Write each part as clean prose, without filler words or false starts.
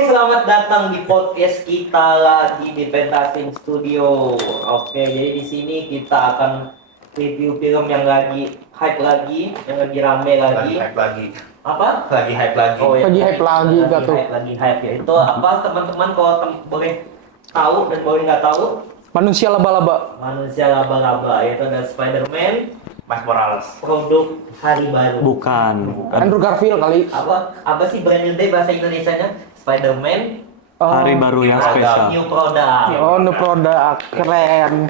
Oke, selamat datang di podcast kita lagi di Pentasin Studio. Oke, jadi di sini kita akan review film yang lagi hype lagi, yang lagi rame lagi. Lagi hype lagi. Apa? Lagi hype lagi. Oh, ya, Lagi hype lagi, lagi tuh. hype, lagi hype ya. Itu apa teman-teman kalau boleh tahu dan boleh nggak tahu? Manusia laba-laba. Manusia laba-laba, itu ada Spider-Man, Mas Morales. produk hari baru. Bukan. Andrew Garfield kali. Apa sih brand new day bahasa Indonesianya? Spider-Man Hari baru yang spesial. new product. Oh, new produk. Keren.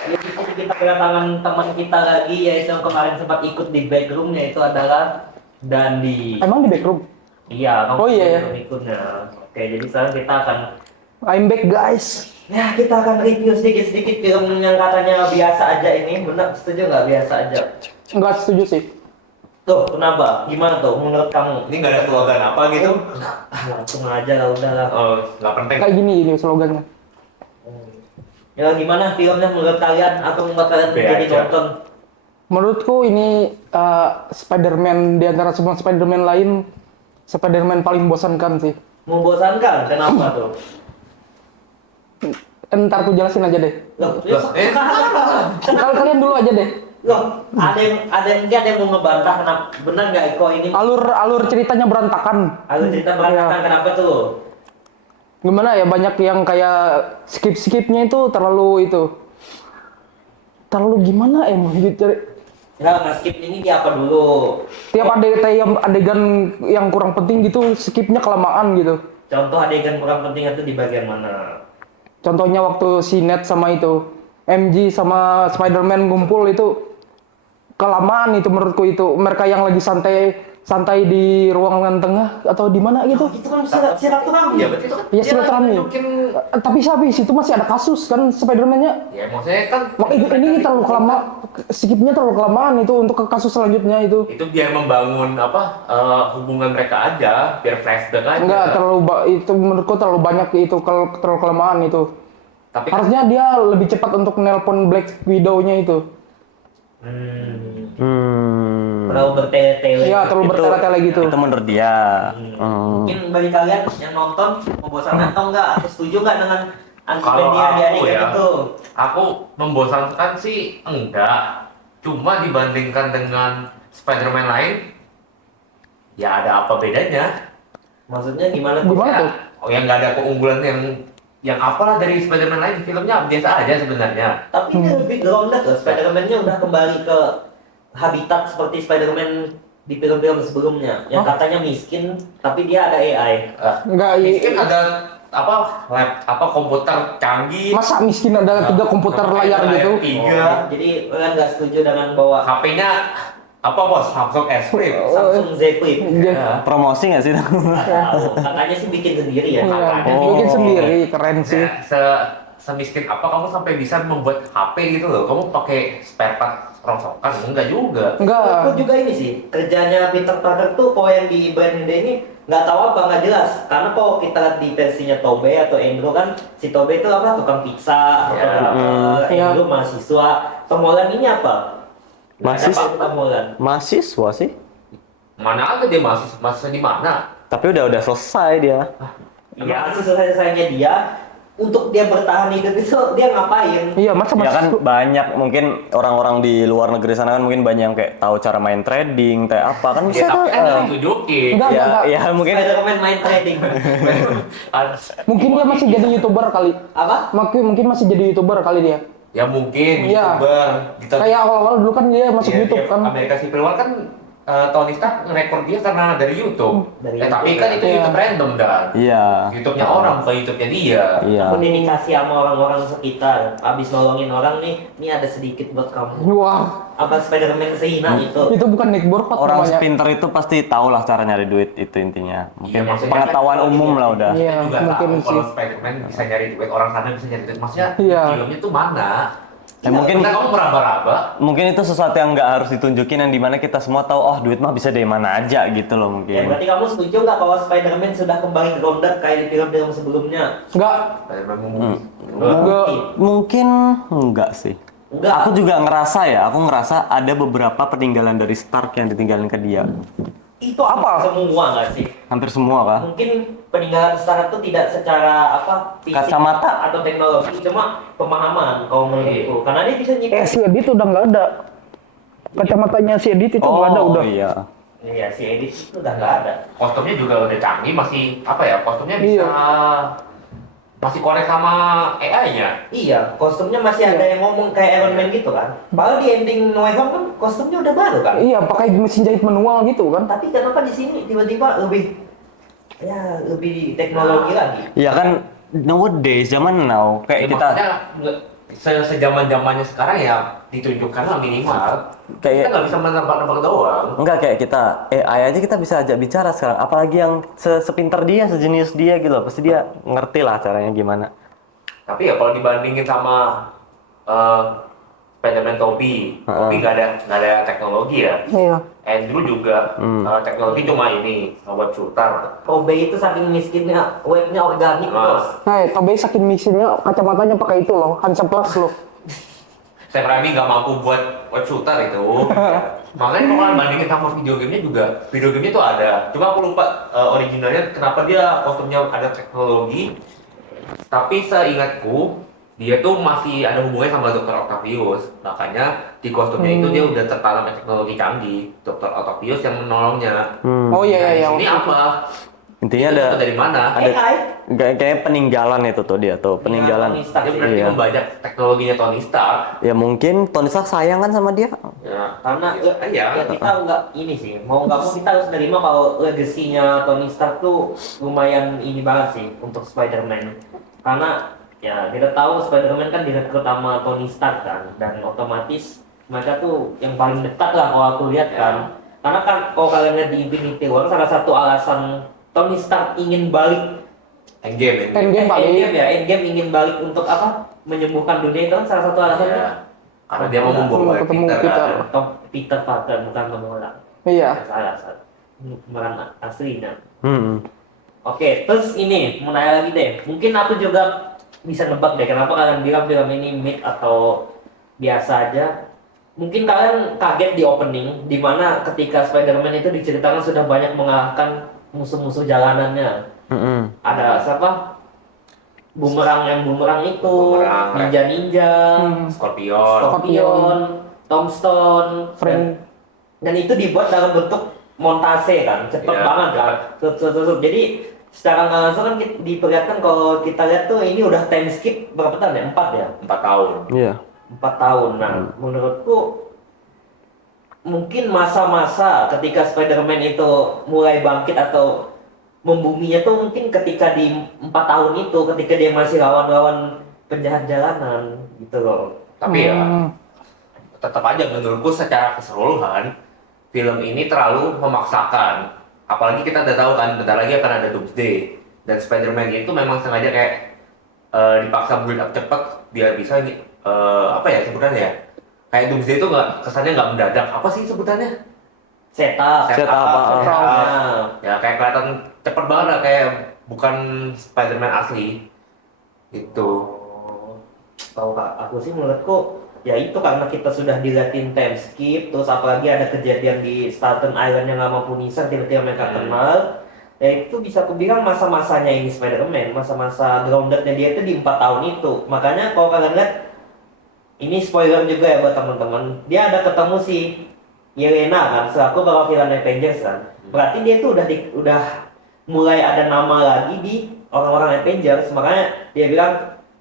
Jadi di sini kita kedatangan teman kita lagi, yaitu yang kemarin sempat ikut di backroom, yaitu adalah Dandi. Emang di backroom? Iya, kamu Oh, iya, ya. ikutnya. Oke, jadi sekarang kita akan I'm back, guys. kita akan review sedikit-sedikit film yang katanya biasa aja ini. Benar, setuju nggak biasa aja? Enggak setuju sih. Tuh, kenapa? Gimana tuh menurut kamu? Ini nggak ada slogan apa gitu? Langsung aja lah, udahlah. Oh, nggak penting. Kayak gini ini slogannya. Ya gimana filmnya menurut kalian atau membuat kalian Be menjadi aja. nonton? Menurutku ini Spider-Man di antara semua Spider-Man lain, Spider-Man paling bosankan sih. Membosankan? Kenapa tuh? Ntar aku jelasin aja deh. Loh, Kalian dulu aja deh. loh, ada yang mau ngebantah kenapa? Benar nggak Eko ini? Alur ceritanya berantakan. Alur cerita berantakan, kenapa tuh? Gimana ya, banyak yang kayak skip-skipnya itu terlalu gimana emang gitu. Nah, skip ini di apa dulu? Tiap adegan yang kurang penting gitu, skipnya kelamaan gitu. Contoh adegan kurang penting itu di bagian mana? Contohnya waktu si Ned sama itu MJ sama Spider-Man ngumpul itu kelamaan itu menurutku. Itu mereka yang lagi santai di ruangan tengah atau di mana gitu. Itu kan silaturahmi. Iya, berarti itu kan. Iya, dia silaturahmi. nunjukin. Tapi habis itu masih ada kasus kan Spider-Man-nya. Ya, maksudnya kan. Ini terlalu skipnya terlalu kelamaan itu untuk ke kasus selanjutnya itu. Itu biar membangun hubungan mereka aja, biar flashback aja. Enggak itu menurutku terlalu banyak itu, terlalu kelamaan itu. Tapi kan, Harusnya dia lebih cepat untuk nelpon Black Widow-nya itu. Terlalu bertele-tele. Iya, terlalu bertele-tele gitu. Itu menurut dia. Mungkin bagi kalian yang nonton membosankan atau enggak? Atau setuju nggak dengan kalau dia di aku adegan ya, itu? aku membosankan sih enggak. Cuma dibandingkan dengan Spider-Man lain, ya ada apa bedanya? Maksudnya gimana tuh? Gimana tuh? Oh, yang nggak ada keunggulan yang apalah dari Spider-Man lain, filmnya biasa aja sebenarnya. Tapi ini lebih grounded loh. Spider-Man-nya udah kembali ke habitat seperti Spider-Man di film-film sebelumnya. Yang katanya miskin, tapi dia ada AI. Enggak, Miskin ada komputer canggih. masa miskin ada 3 komputer layar gitu? 3. Jadi kalian nggak setuju dengan bahwa HP-nya apa bos? Samsung S Flip. Samsung Z Flip? Iya. Promosi nggak sih? Tahu. Katanya sih bikin sendiri ya. Iya, Katanya. bikin sendiri, keren sih. Semiskin apa kamu sampai bisa membuat HP gitu loh? Kamu pakai spare part rongsokan? Enggak juga. Aku Enggak. juga ini sih, kerjanya Peter Parker tuh kalau yang di brand ini nggak tahu apa, nggak jelas. Karena kalau kita lihat di versinya Tobey atau Andrew kan, si Tobey itu apa, tukang pizza, Ya. Andrew mahasiswa. Tom Holland ini apa? Mahasiswa. Tom Holland. Mahasiswa sih. Mana ada dia mahasiswa di mana? Tapi udah selesai dia. Ya, selesai-selesainya dia, untuk dia bertahan hidup itu dia ngapain? Iya, masa Ya kan masuk. banyak mungkin orang-orang di luar negeri sana kan mungkin banyak yang kayak tahu cara main trading, kayak apa kan bisa Ya, tapi tuh. kan ditunjukin. Enggak. Ya mungkin Spider-Man main trading. Mungkin dia masih jadi YouTuber kali. Apa? Mungkin masih jadi YouTuber kali dia. Ya mungkin Iya. YouTuber. Kayak awal-awal dulu kan dia masuk Iya, YouTube dia kan. Amerika Civil War kan Tony Stark ngerekor dia karena dari YouTube. Dari Tapi YouTube, kan itu ya. YouTube random dan. iya. YouTube-nya orang, bukan YouTube-nya dia. Iya. Aku dedikasi sama orang-orang sekitar. Abis nolongin orang nih ada sedikit buat kamu. Wah, Apa Spider-Man sehina itu? itu bukan Nick Borkot Orang namanya. sepinter itu pasti tahu lah cara nyari duit itu intinya. Iya, Mungkin maksudnya pengetahuan kan umum lah udah. Iya, Kita juga mungkin tahu kalau sih. Spider-Man bisa nyari duit, orang sana bisa nyari duit. Maksudnya Iya. filmnya tuh mana? Ya, mungkin Kita kamu meraba-raba. mungkin itu sesuatu yang nggak harus ditunjukin yang dimana kita semua tahu oh duit mah bisa dari mana aja gitu loh Ya, mungkin. berarti kamu setuju nggak kalau Spider-Man sudah kembali grounded kayak di film-film sebelumnya? Enggak. Spider-Man Enggak. Mungkin enggak sih. Enggak. Aku juga ngerasa ada beberapa peninggalan dari Stark yang ditinggalin ke dia. Itu apa? Semua nggak sih? Hampir semua kah? Mungkin peninggalan startup itu tidak secara apa fisik Kacamata. atau teknologi, cuma pemahaman kalau menurutku. Karena dia bisa nyiptain. Si Edit udah nggak ada. Kacamatanya si Edit itu nggak ada udah. Iya. Iya, si edit itu udah nggak ada. Kostumnya juga udah canggih, masih apa ya? Kostumnya bisa masih korek sama AI-nya. Iya, kostumnya masih ada yang ngomong kayak Iron Man gitu kan. Padahal di ending No Way Home kan kostumnya udah baru kan. Iya, pakai mesin jahit manual gitu kan. Tapi kenapa di sini tiba-tiba lebih teknologi lagi? Iya kan nowadays zaman now kayak kita Sejaman-zamannya sekarang ya ditunjukkan lah minimal. Kayak- Kita nggak bisa menebak-nebak doang. enggak kayak kita AI aja kita bisa ajak bicara sekarang, apalagi yang sepinter dia, sejenius dia gitu loh. Pasti dia ngerti lah caranya gimana. Tapi ya kalau dibandingin sama Spider-Man Tobey nggak ada teknologi ya. Iya. Andrew juga teknologi cuma ini web shooter. Kobe itu saking miskinnya, webnya organik bos. Nah, Tobey saking misinya kacamatanya pakai itu loh, Hansa Plus loh. Sam Raimi nggak mampu buat web shooter itu. Makanya kalau kalian bandingin sama video gamenya juga, video gamenya tuh ada. Cuma aku lupa originalnya kenapa dia kostumnya ada teknologi. Tapi seingatku dia tuh masih ada hubungannya sama Dr. Octavius. Makanya di kostumnya itu dia udah tertanam teknologi canggih. Dr. Octavius yang menolongnya. Oh iya Nah, iya. di sini apa? Intinya Itu ada dapat dari mana? ada AI. kayak peninggalan itu tuh dia tuh, peninggalan. Tony Stark. Dia berarti Iya. membajak teknologinya Tony Stark. Ya mungkin Tony Stark sayang kan sama dia. Ya, Karena ya. ya kita nggak ini sih, mau nggak mau kita harus nerima kalau legasinya Tony Stark tuh lumayan ini banget sih untuk Spider-Man. Karena ya kita tahu Spider-Man kan direkrut sama Tony Stark kan, dan otomatis mereka tuh yang paling dekat lah kalau aku lihat kan. Karena kan kalau kalian lihat di Infinity War, salah satu alasan Tony Stark ingin balik Endgame. Endgame paling. Endgame ingin balik untuk apa? Menyembuhkan dunia itu kan salah satu alasannya. Ya. Karena dia mau membawa Ketemu Peter. Peter. Kan. Atau Peter Parker bukan Tom Holland. Iya. Salah pemeran aslinya. Hmm. Oke, terus ini mau nanya lagi deh. Mungkin aku juga bisa nebak deh kenapa kalian bilang film ini mid atau biasa aja. Mungkin kalian kaget di opening di mana ketika Spider-Man itu diceritakan sudah banyak mengalahkan musuh-musuh jalanannya. Ada siapa? Bumerang itu, Bumerang, ninja, Scorpion. Scorpion, Tombstone, Friend. dan itu dibuat dalam bentuk montase kan, cepet Iya, banget kan. Jadi secara nggak langsung kan diperlihatkan kalau kita lihat tuh ini udah time skip berapa tahun ya? 4 ya? 4 tahun. Iya. 4 tahun. Nah, menurutku mungkin masa-masa ketika Spider-Man itu mulai bangkit atau membuminya tuh mungkin ketika di 4 tahun itu, ketika dia masih lawan-lawan penjahat jalanan gitu loh. Tapi ya tetap aja menurutku secara keseluruhan film ini terlalu memaksakan. Apalagi kita udah tahu kan bentar lagi akan ada Doomsday, dan Spider-Man itu memang sengaja kayak dipaksa build up cepet biar bisa apa ya sebutannya ya, kayak Doomsday itu kesannya nggak mendadak. Apa sih sebutannya? Setup. Setup. Ya kayak kelihatan cepet banget lah, kayak bukan Spider-Man asli gitu. Kalau aku sih menurutku ya itu karena kita sudah diliatin time skip, terus apalagi ada kejadian di Staten Island yang nggak mampu nisar, tiba-tiba mereka kenal. Ya itu bisa aku bilang masa-masanya ini Spider-Man, masa-masa groundednya dia itu di 4 tahun itu. Makanya kalau kalian lihat, ini spoiler juga ya buat teman-teman, dia ada ketemu si Yelena kan, selaku perwakilan Avengers kan. Berarti dia tuh udah mulai ada nama lagi di orang-orang Avengers. Makanya dia bilang,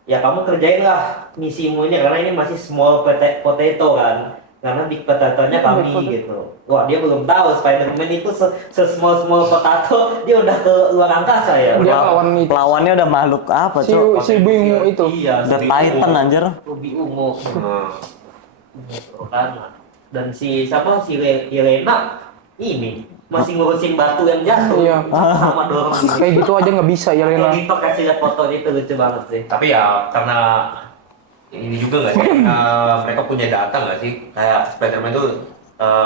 ya kamu kerjain lah misimu ini karena ini masih small potato kan, karena big potato-nya kami gitu. Wah, dia belum tahu Spider-Man itu se-small potato, dia udah ke luar angkasa ya. Dia lawan itu. Lawannya udah makhluk apa, Cok? Si Bingung itu. Iya, The Titan anjir. Ruby ungu. Gitu kan. Dan si siapa, si Yelena ini masih ngurusin batu yang jatuh. Iya. Sama dorong gini. Kayak gitu aja nggak bisa ya Lena. Editor kasih lihat foto itu lucu banget sih. Tapi ya karena ini juga nggak sih, mereka punya data nggak sih, kayak Spider-Man tuh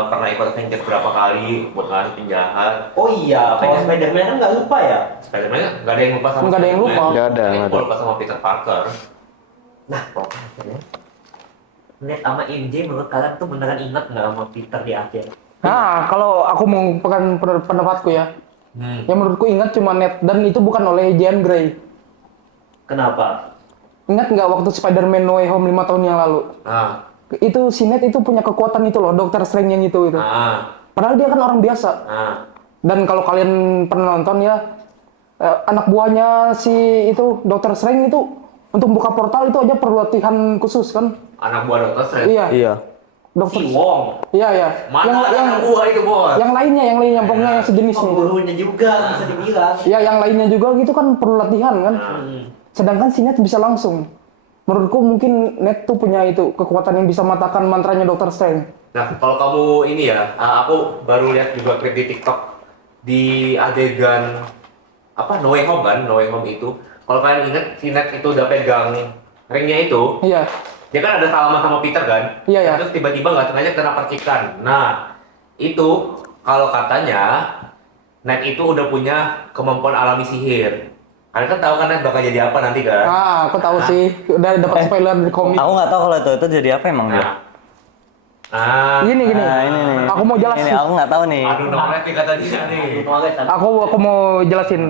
pernah ikut Avengers berapa kali buat ngalahin penjahat. Oh iya, kalau Spider-Man kan nggak lupa ya. Spider-Man nggak ada yang lupa sama Nggak ada yang lupa. Spider-Man. Nggak ada, Yang nggak ada. lupa sama Peter Parker. Nah, pokoknya Ned sama MJ menurut kalian tuh beneran ingat nggak sama Peter di akhir? Nah, kalau aku mau pendapatku ya, yang menurutku ingat cuma Ned dan itu bukan oleh Jean Grey. Kenapa? Ingat nggak waktu Spider-Man No Way Home 5 tahun yang lalu? Ah, Itu si Ned itu punya kekuatan itu loh, Doctor Strange yang itu. Padahal dia kan orang biasa. ah. Dan kalau kalian pernah nonton ya, anak buahnya si itu Doctor Strange itu untuk buka portal itu aja perlu latihan khusus kan? Anak buah Dokter Strange. Iya, Iya. Dokter. Si Wong. Iya, iya. Mana ada anak buah itu, Bos? Yang lainnya pokoknya yang sejenis itu. Gurunya juga bisa dibilang. Ya, yang lainnya juga gitu kan perlu latihan kan. Sedangkan si Ned bisa langsung. Menurutku mungkin Ned tuh punya itu kekuatan yang bisa matahkan mantranya Doctor Strange. Nah, kalau kamu ini ya, aku baru lihat juga klip di TikTok di adegan apa No Way Home kan, No Way Home itu. Kalau kalian ingat si Ned itu udah pegang ringnya itu, Iya, dia kan ada salaman sama Peter kan? Iya, iya. Terus tiba-tiba nggak sengaja kena percikan. Nah, itu kalau katanya Ned itu udah punya kemampuan alami sihir. Kalian kan tahu kan Ned bakal jadi apa nanti kan? aku tahu sih. Udah dapat spoiler di komik. Aku nggak tahu kalau itu jadi apa emang dia. Gini. Nah, ini nih. Aku mau jelasin. Ini aku nggak tahu nih. Aduh, nongret nih kata dia nih. Aku mau jelasin.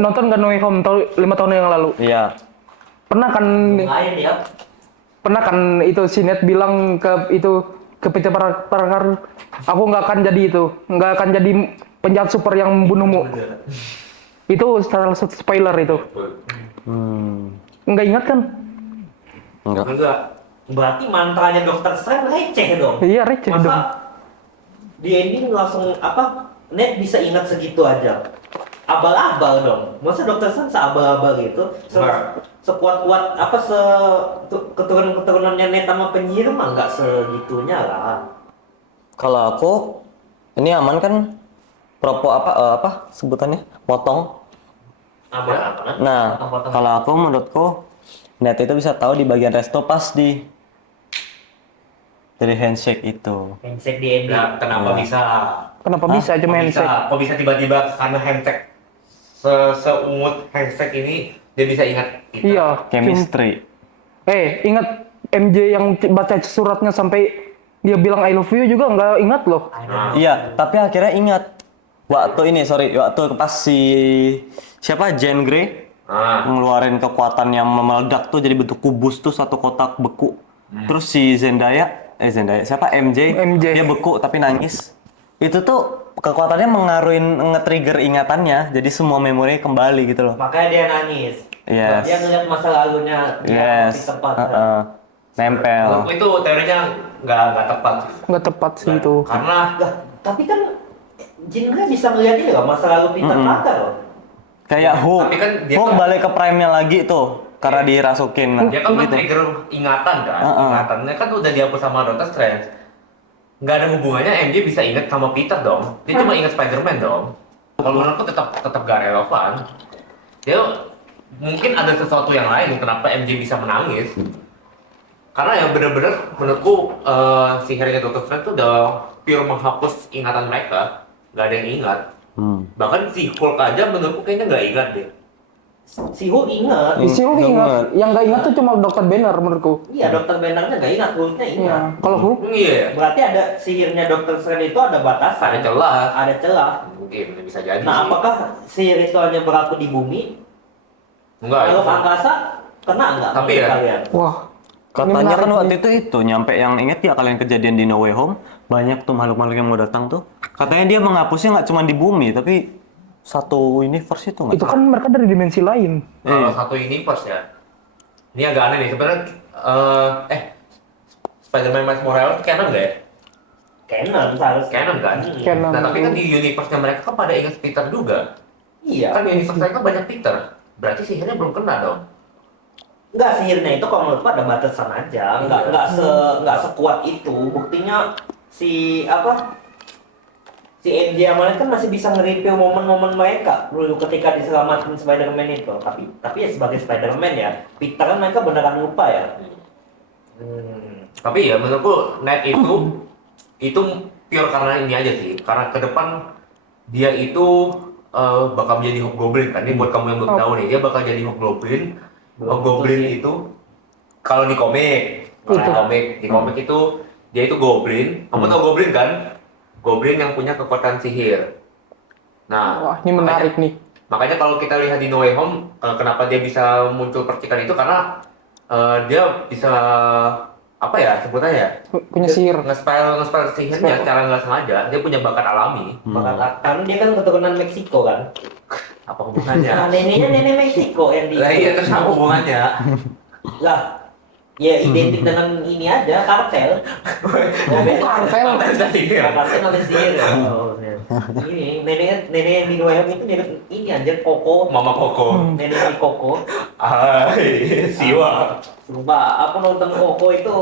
Nonton nggak No Way Home 5 tahun yang lalu? Iya. Pernah kan Lumayan ya. pernah kan itu si Ned bilang ke Peter Parker, aku nggak akan jadi penjahat super yang membunuhmu. Itu salah satu spoiler itu. Nggak ingat kan? Enggak. Berarti mantranya Dokter Strange receh dong. Iya, receh Masa dong. di ending langsung apa? Ned bisa ingat segitu aja. Abal-abal dong. Masa Dokter Strange seabal-abal gitu? Sekuat-kuat apa keturunan-keturunannya Ned sama penyihir mah nggak segitunya lah. Kalau aku ini aman kan? Apa sebutannya? Potong. Apa kan? Nah, kalau aku menurutku Ned itu bisa tahu di bagian resto pas dari handshake itu. Handshake di ending. Nah, kenapa bisa? Kenapa bisa cuma handshake? Kok bisa tiba-tiba karena handshake seumut handshake ini dia bisa ingat kita? Iya. Chemistry. Ingat MJ yang baca suratnya sampai dia bilang I love you juga nggak ingat loh. Iya, tapi akhirnya ingat. Waktu pas siapa Jean Grey ngeluarin kekuatan yang meledak tuh jadi bentuk kubus tuh satu kotak beku. Terus si Zendaya siapa MJ dia beku tapi nangis. Itu tuh kekuatannya nge-trigger ingatannya, jadi semua memori kembali gitu loh. Makanya dia nangis. Yes. Dia ngeliat masa lalunya Yes. di tempat. Nempel. Menurutku itu teorinya nggak tepat. Nggak tepat sih itu. Karena Lah, tapi kan Jean Grey bisa ngeliat ini loh, masa lalu Peter Parker loh. Kayak Hulk. Tapi kan dia Hulk kan- balik ke prime-nya lagi tuh karena dirasukin. Nah, dia kan gitu. men-trigger ingatan kan, ingatannya kan udah dihapus sama Doctor Strange. Nggak ada hubungannya MJ bisa ingat sama Peter dong. Dia cuma ingat Spider-Man dong. Kalau menurutku tetap gak relevan. Dia mungkin ada sesuatu yang lain kenapa MJ bisa menangis. Karena yang bener-bener menurutku sihirnya Doctor Strange itu udah pure menghapus ingatan mereka. Nggak ada yang ingat. Bahkan si Hulk aja menurutku kayaknya nggak ingat deh. Si Hulk ingat. Si Hulk ingat. Yang nggak ingat tuh cuma Dr. Banner menurutku. Iya, Dokter Bannernya nggak ingat, Hulknya ingat. Iya. Kalau Hulk Iya, Berarti ada sihirnya Dokter Strange itu ada batasan. ada celah. Ada celah. Mungkin bisa jadi. Nah, sih. apakah sihir itu hanya berlaku di bumi? Enggak. Kalau itu- ke angkasa, kena nggak Tapi menurut ya, kalian? wah. Katanya Ini kan menarik waktu itu nyampe yang inget ya kalian kejadian di No Way Home, banyak tuh makhluk-makhluk yang mau datang tuh. Katanya dia menghapusnya nggak cuma di bumi tapi satu universe itu nggak? Itu kan mereka dari dimensi lain. Kalau satu universe ya. Ini agak aneh nih sebenarnya. Spider-Man Miles Morales canon nggak ya? Canon seharusnya. Canon kan? Canon. Nah tapi kan di universe-nya mereka kan pada ingat Peter juga. Iya. Kan universe mereka banyak Peter. Berarti sihirnya belum kena dong. Enggak, sihirnya itu kalau menurutku ada batasan aja. Enggak sekuat itu. Buktinya si MJ Amalek kan masih bisa nge-review momen-momen mereka dulu ketika diselamatin Spider-Man itu. Tapi ya sebagai Spider-Man ya, Peter kan mereka beneran lupa ya. Tapi ya menurutku Ned itu pure karena ini aja sih. Karena ke depan dia itu bakal menjadi Hobgoblin kan. Ini buat kamu yang belum tahu nih, dia bakal jadi Hobgoblin. Hobgoblin itu kalau di komik, di komik itu dia itu goblin. Kamu tahu goblin kan? Goblin yang punya kekuatan sihir. Nah, Wah, ini menarik nih. makanya kalau kita lihat di No Way Home, kenapa dia bisa muncul percikan itu karena dia bisa apa ya sebutannya ya? Punya sihir. Nge-spell sihirnya secara nggak sengaja. Dia punya bakat alami. Karena dia kan keturunan Meksiko kan. Apa hubungannya? Nah, neneknya nenek Meksiko yang di. Lah iya terus apa hubungannya? Lah, ya identik dengan ini aja kartel. Kartel. Bisa sihir. Kartel namanya sihir. Oh, ya. Ini nenek yang di Noyam itu mirip ini aja Koko. Mama Koko. Nenek di Koko. Siwa. Sumpah, aku nonton Koko itu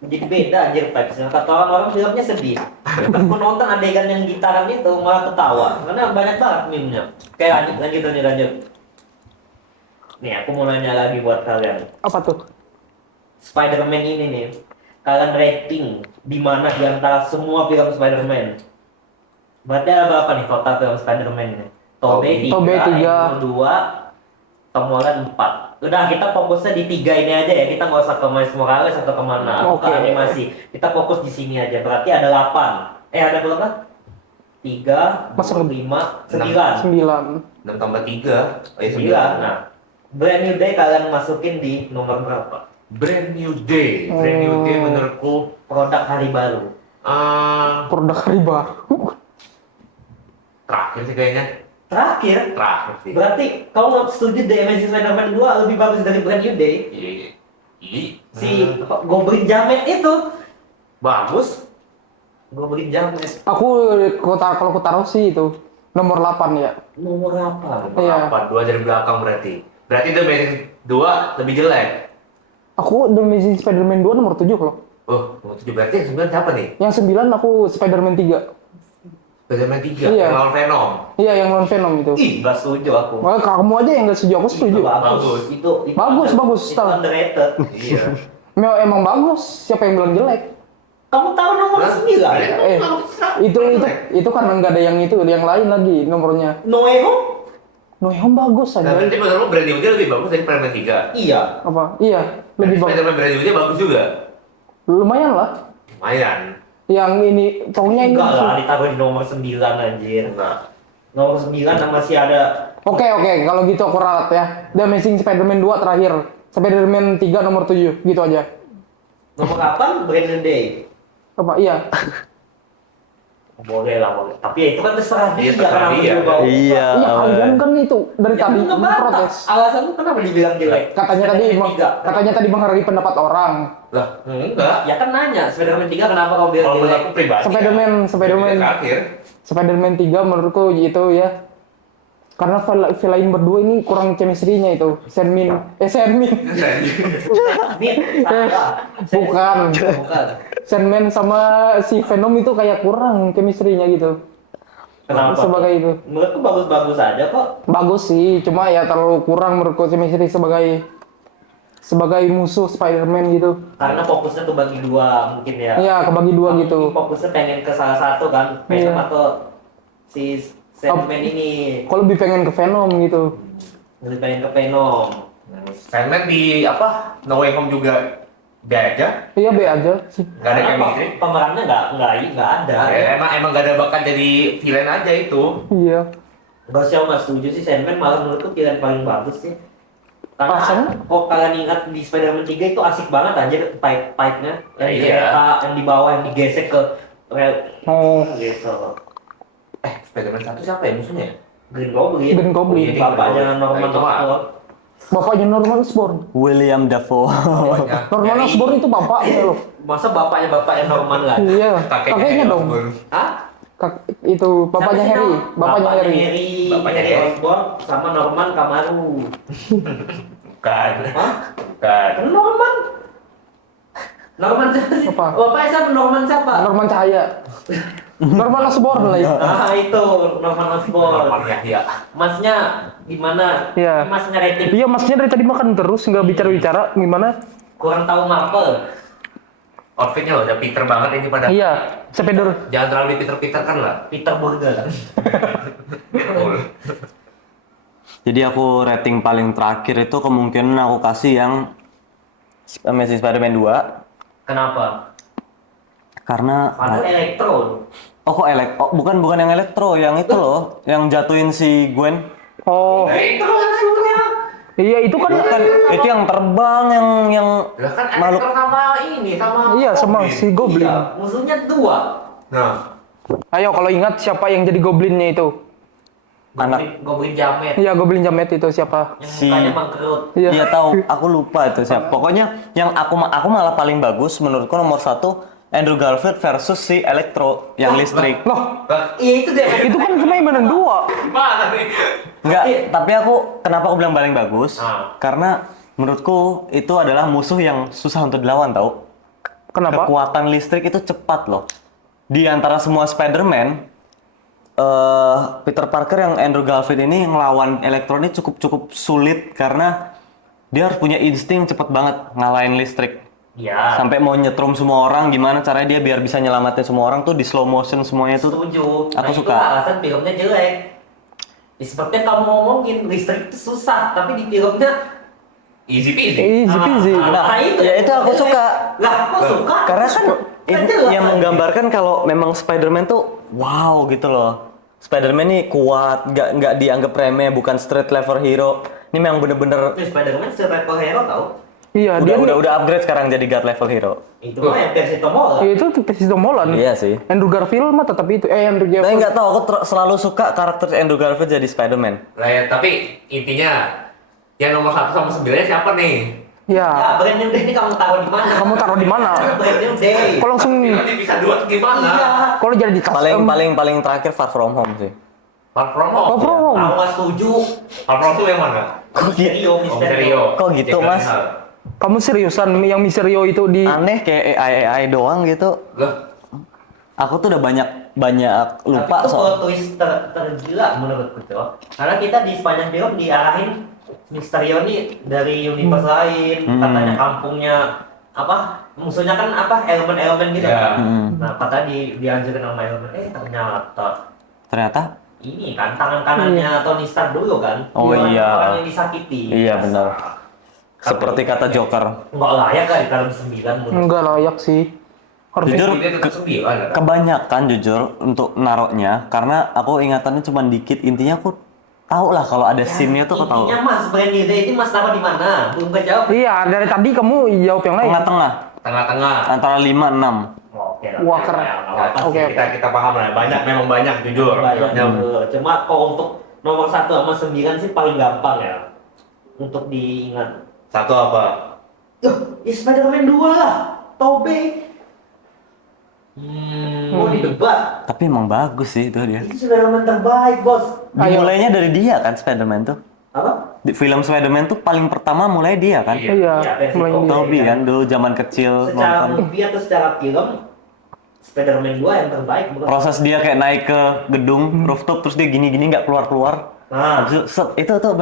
jadi beda anjir vibes-nya. Kata orang filmnya sedih. Aku nonton adegan yang gitaran itu malah ketawa karena banyak banget meme-nya. Kayak lanjut. Nih, aku mau nanya lagi buat kalian. Apa tuh? Spider-Man ini nih, kalian rating di mana di antara semua film Spider-Man? Berarti ada berapa nih total film Spider-Man ini? Tobey 3, Tobey 3. Andrew 2, Tom Holland 4. Udah, kita fokusnya di 3 ini aja ya. Kita nggak usah ke Miles Morales atau kemana, Oke. ke animasi. Kita fokus di sini aja. Berarti ada 8. Ada berapa? 3, Masa 5, 9. 9. 6 tambah 3. 9. Nah, Brand New Day kalian masukin di nomor berapa? Brand New Day. Brand New Day menurutku Produk hari baru. Produk hari baru. terakhir sih kayaknya. Terakhir, Terakhir sih. berarti kamu nggak setuju The Amazing Spider-Man 2 lebih bagus dari Brand New Day? Iya. Si Goblin Jamet itu Bagus. Goblin Jamet Aku kalau aku taruh sih itu nomor 8 ya. nomor apa? Iya. Apa? 2 dari belakang berarti. Berarti The Amazing 2 lebih jelek. Aku The Amazing Spider-Man 2 nomor 7 loh. Oh, nomor 7 berarti yang 9 siapa nih? Yang 9 aku Spider-Man 3. Spider-Man 3 Iya. yang lawan Venom. Iya, yang non Venom itu. Ih, nggak setuju aku. Malah kamu aja yang nggak setuju, aku setuju. Bagus. Itu Bagus, Itu tahu. underrated. Iya. Emang bagus, siapa yang bilang jelek? Kamu tahu nomor 9? Itu karena nggak ada yang itu, yang lain lagi nomornya. No Way Home? No Way Home bagus Nah, aja. berarti menurutmu Brand New Day lebih bagus dari Spider-Man 3? Iya. Apa? Iya, lebih bagus. Spider-Man Brand New Day bagus juga. Lumayan lah. Lumayan. Yang ini, pokoknya ini. Enggak lah, ditaruh di nomor 9 anjir. Enggak. Nomor 9 masih ada. Oke, kalau gitu aku ralat ya. The Amazing Spider-Man 2 terakhir. Spider-Man 3 nomor 7, gitu aja. Nomor 8 Brand New Day. Apa? Iya. Boleh lah, boleh. Tapi ya itu kan terserah dia. Iya, terserah kenapa dia. dia bawa. Iya. Iya, kalian kan itu dari Ya, tadi aku ngebantah. protes. Alasan lu kenapa dibilang jelek? Katanya tadi menghargai pendapat orang. Lah, enggak. Ya kan nanya, Spider-Man 3 kenapa kau bilang Kalau menurut jelek? aku pribadi. Spider-Man. Terakhir. Spider-Man 3 menurutku itu ya. Karena villain berdua ini kurang chemistry-nya itu. Sandmin. Nih, salah. Bukan. Bukan. Sandman sama si Venom itu kayak kurang chemistry-nya gitu. Kenapa? Sebagai itu. Menurutku bagus-bagus aja kok. Bagus sih, cuma ya terlalu kurang menurutku chemistry sebagai musuh Spider-Man gitu. Karena fokusnya kebagi dua mungkin ya. Iya, kebagi dua Mungkin gitu. Fokusnya pengen ke salah satu kan. Venom Iya. atau si Sandman ini. Kalau lebih pengen ke Venom gitu. Lebih pengen ke Venom. Sandman di apa? No Way Home juga dia aja. Iya, be aja sih. Gak ada Karena chemistry. pemerannya nggak ada. Ya, emang gak ada bakat jadi villain aja itu. Iya. Gak sih, aku nggak setuju sih. Sandman malah menurutku pilihan paling bagus sih. Karena Rasanya? kok kalian ingat di Spider-Man 3 itu asik banget anjir fight-nya. Yang di Iya. kereta, yang di bawah, yang digesek ke rel. Oh, Gitu. Spider-Man 1 siapa ya musuhnya? Green Goblin. Green Goblin. Oh, iya, Bapaknya Green Goblin. Norman Nah, itu mah. Osborn. bapaknya Norman Osborn. William Dafoe. Norman Dari- Osborn itu bapaknya loh. Masa bapaknya Norman lah? Iya, kakeknya dong. Osborn. Hah? Itu bapaknya Siapa sih Harry, nama? bapaknya Harry. Bapaknya Harry Harry. Osborn sama Norman Kamaru. Bukan. Hah? Bukan. Norman? Norman siapa sih? Apa? Bapaknya siapa? Norman siapa? Norman Cahaya. Norman Osborn lah itu. Ah itu Norman Osborn. Norman Yahya. Masnya gimana? Iya. Masnya rating Iya, masnya dari tadi makan terus nggak bicara-bicara gimana? kurang tahu Marvel. Outfitnya loh udah Peter banget ini pada. Iya, Spider. Jangan terlalu Peter kan lah. Peter Burger. Betul. Jadi aku rating paling terakhir itu kemungkinan aku kasih yang Amazing Spider-Man 2 Kenapa? karena Padahal Electro. Oh kok bukan yang elektro, yang itu loh, yang jatuhin si Gwen. Oh, Itu maksudnya. iya itu kan Bukan, itu yang terbang yang Lah kan makhluk. Elektro sama ini sama iya sama Goblin. si Goblin. Iya, musuhnya 2. Nah, Ayo kalau ingat siapa yang jadi Goblinnya itu? Goblin jamet. Iya Goblin Jamet itu siapa? Yang Si- mukanya bangkrut. Iya. Iya tahu, aku lupa itu siapa. Pokoknya yang aku malah paling bagus menurutku nomor 1 Andrew Garfield versus si Electro yang listrik. Loh, Iya itu deh. itu kan sebenarnya benar 2. gimana nih? Enggak, tapi kenapa aku bilang paling bagus? Ah. Karena menurutku itu adalah musuh yang susah untuk dilawan tahu. Kenapa? Kekuatan listrik itu cepat loh. Di antara semua Spider-Man, Peter Parker yang Andrew Garfield ini ngelawan Electro ini cukup sulit karena dia harus punya insting cepet banget ngalahin listrik. Iya. Sampai mau nyetrum semua orang, gimana caranya dia biar bisa nyelamatin semua orang tuh di slow motion semuanya tuh. Setuju. Aku Nah, suka. Itu alasan filmnya jelek. Ya, seperti yang kamu ngomongin listrik itu susah, tapi di filmnya Easy peasy. Easy peasy. Nah, ya itu aku jelek. suka. Lah, kok suka? Karena kan jelas yang aja. menggambarkan kalau memang Spider-Man tuh wow gitu loh. Spider-Man nih kuat, nggak dianggap remeh, bukan street level hero. Ini memang bener-bener Itu Spider-Man super hero tau? Iya, dia udah upgrade sekarang jadi God level hero. Itu mah yang versi Tom Holland. itu versi Tom Holland. Iya sih. Andrew Garfield mah tetap itu. Andrew Tapi Garfield. nggak tahu, aku selalu suka karakter Andrew Garfield jadi Spider-Man. Lah ya, tapi intinya yang nomor 1 sama 9 siapa nih? Ya. Ya, brand new day ini kamu taruh di mana? Kamu taruh di mana? Brand new day. Kok langsung Nanti bisa 2 gimana? Iya. kalau jadi di Paling terakhir Far From Home sih. Far From Home. Far From Home. Kamu nggak setuju? Far From Home yang mana? Misterio, Oh, Misterio. Kok gitu, Mas? kamu seriusan yang Misterio itu di Aneh kayak AI doang gitu. Lah, Aku tuh udah banyak lupa Tapi itu soal. plot twist tergila menurutku tuh. Karena kita di sepanjang film diarahin Misterio nih dari universe lain, katanya kampungnya apa musuhnya kan apa elemen-elemen gitu. Ya. Nah, kata dianjurin sama elemen, ternyata ini kan tangan kanannya Tony Stark dulu kan. Oh, Dia iya. orang yang disakiti. Iya benar. Seperti kata Joker. Nggak layak kali dalam 9 menurut. enggak layak sih. Harusnya Jujur, ini tetap 9. kebanyakan jujur untuk naroknya karena aku ingatannya cuma dikit. Intinya aku tahu lah kalau ada scene-nya tuh aku tahu. Intinya Mas brand new day itu Mas taruh di mana? Belum kejawab. Iya, dari tadi kamu jawab yang lain. Tengah-tengah Tengah-tengah. antara 5 6. Oke lah. Wah, keren. Oke. Kita paham lah. Banyak memang banyak jujur. Banyak. Ya. Cuma kalau untuk nomor 1 sama 9 sih paling gampang ya untuk diingat. Satu apa? Ya Spider-Man 2 lah, Tobey. Mau didebat. Tapi emang bagus sih itu dia. Itu Spider-Man terbaik, Bos. Dimulainya dari dia kan Spider-Man tuh. Apa? Di film Spider-Man tuh paling pertama mulai dia kan. Iya, versi mulai Tobey. Tobey kan dulu zaman kecil Secara nonton. movie atau secara film, Spider-Man 2 yang terbaik menurut Proses dia kayak naik ke gedung rooftop terus dia gini-gini nggak keluar-keluar. Nah, Habis itu, itu tuh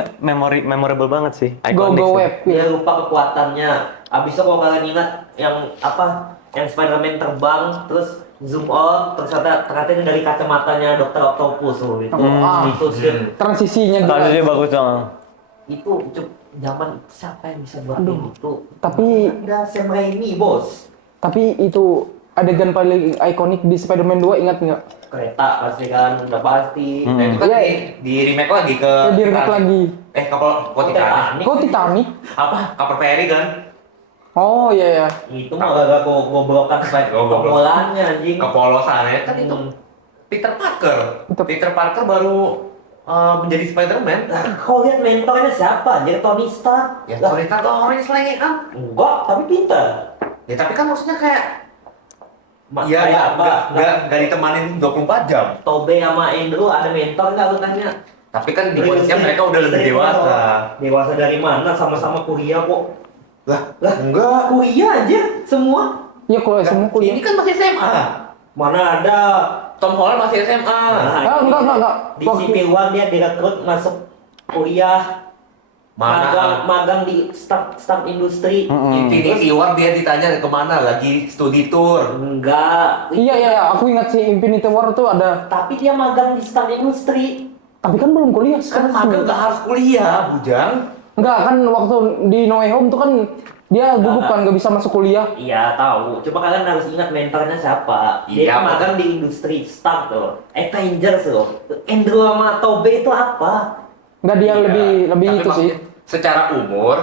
memorable banget sih. Go Iconic go sih. web. dia lupa kekuatannya. Abis itu kalau kalian ingat yang apa? Yang Spider-Man terbang terus zoom out ternyata itu dari kacamatanya Dr. Octopus loh itu. Itu scene. Transisinya Tadi dia jelas. bagus dong. Itu zaman siapa yang bisa buat itu? Tapi Ada Sam Raimi, Bos. tapi itu adegan paling ikonik di Spider-Man 2 ingat nggak? Kereta pasti kan udah pasti. Nah, itu kan Iya. di remake lagi ke Ya, di remake Titanic. lagi. Kok Titanic? Kok Titanic? Apa? Kapal feri kan? Oh iya ya. Itu mah gak goblokan goblokannya anjing. Kepolosan ya kan itu Hmm. Peter Parker. Peter Parker baru menjadi Spider-Man. Kau lihat mentornya siapa? Jadi Tony Stark. Ya, Lah, Tony Stark orangnya selengean. enggak, tapi pintar. Ya tapi kan maksudnya kayak Ya, nggak ditemanin 24 jam. Tobey sama Andrew ada mentor nggak lu tanya? Tapi kan di posisinya mereka udah lebih dewasa. Dewasa dari mana? Sama-sama kuliah kok. Lah, Enggak, kuliah aja semua. Ya kalau semua kuliah. ini kan masih SMA. Mana ada? Tom Holland masih SMA. Ah, enggak. Di Civil War dia direkrut masuk kuliah. Magang di start industri. Infinity War dia ditanya kemana lagi studi tour. Enggak. Iya, aku ingat sih Infinity War tuh ada. Tapi dia magang di start industri. Tapi kan belum kuliah Kan sekarang. magang nggak harus kuliah, bujang. Enggak kan waktu di No Way Home tuh kan Dia gugup kan, gak bisa masuk kuliah. Iya tahu, cuma kalian harus ingat mentornya siapa. Dia Iya, kan magang di industri Stark tuh, Avengers loh. Andrew sama Tobey itu apa? Nggak, dia Iya. lebih Tapi itu sih. maksudnya, secara umur,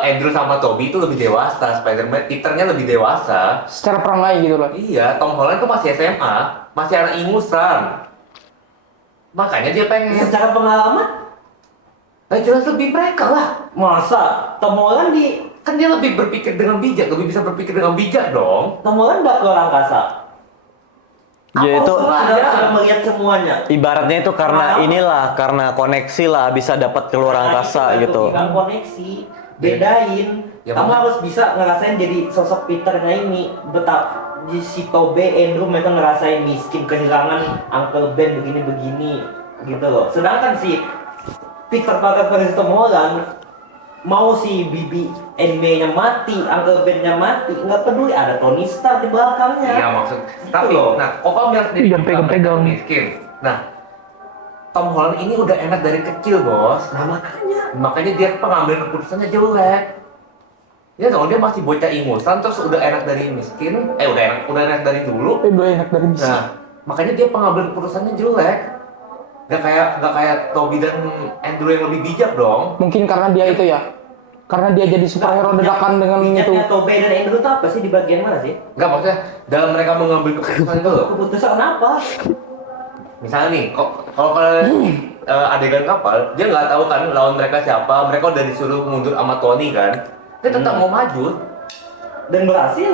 Andrew sama Tobey itu lebih dewasa, Spider-Man, Peternya lebih dewasa. Secara perangai gitu lah. Iya, Tom Holland tuh masih SMA, masih anak ingusan. Makanya dia pengen. Secara pengalaman, Jelas lebih mereka lah. masa Tom Holland Kan dia lebih berpikir dengan bijak, lebih bisa berpikir dengan bijak dong. Tom Holland udah keluar angkasa. Ya itu Sudah melihat semuanya. ibaratnya itu karena inilah, karena koneksi lah bisa dapat keluar angkasa Itu gitu. bilang koneksi, bedain. Ya, Kamu makanya. harus bisa ngerasain jadi sosok Peternya ini. Betapa di si Tobey, Andrew mereka ngerasain miskin, kehilangan Uncle Ben begini-begini gitu loh. Sedangkan si Peter Parker versi Tom Holland mau si Bibi May-nya mati, Uncle Ben-nya mati, nggak peduli, ada Tony Stark di belakangnya. Iya maksud. Tapi, loh. nah, kok kamu bilang sendiri Jangan pegang-pegang. miskin. Nah, Tom Holland ini udah enak dari kecil, bos. Nah Makanya dia pengambil keputusannya jelek. Ya dong, dia masih bocah ingusan, terus udah enak dari miskin. Udah enak dari dulu. Udah enak dari bisa. Nah, makanya dia pengambil keputusannya jelek. Gak kayak Tobey dan Andrew yang lebih bijak dong. Mungkin karena dia itu ya. Karena dia jadi superhero dadakan dengan itu. bijaknya Tobey dan Andrew itu apa sih, di bagian mana sih? Enggak, maksudnya dalam mereka mengambil keputusan itu loh. Keputusan apa? Misalnya nih, kalau kalian adegan kapal, dia nggak tahu kan lawan mereka siapa. Mereka udah disuruh mundur sama Tony kan. Dia tetap mau maju. Dan berhasil.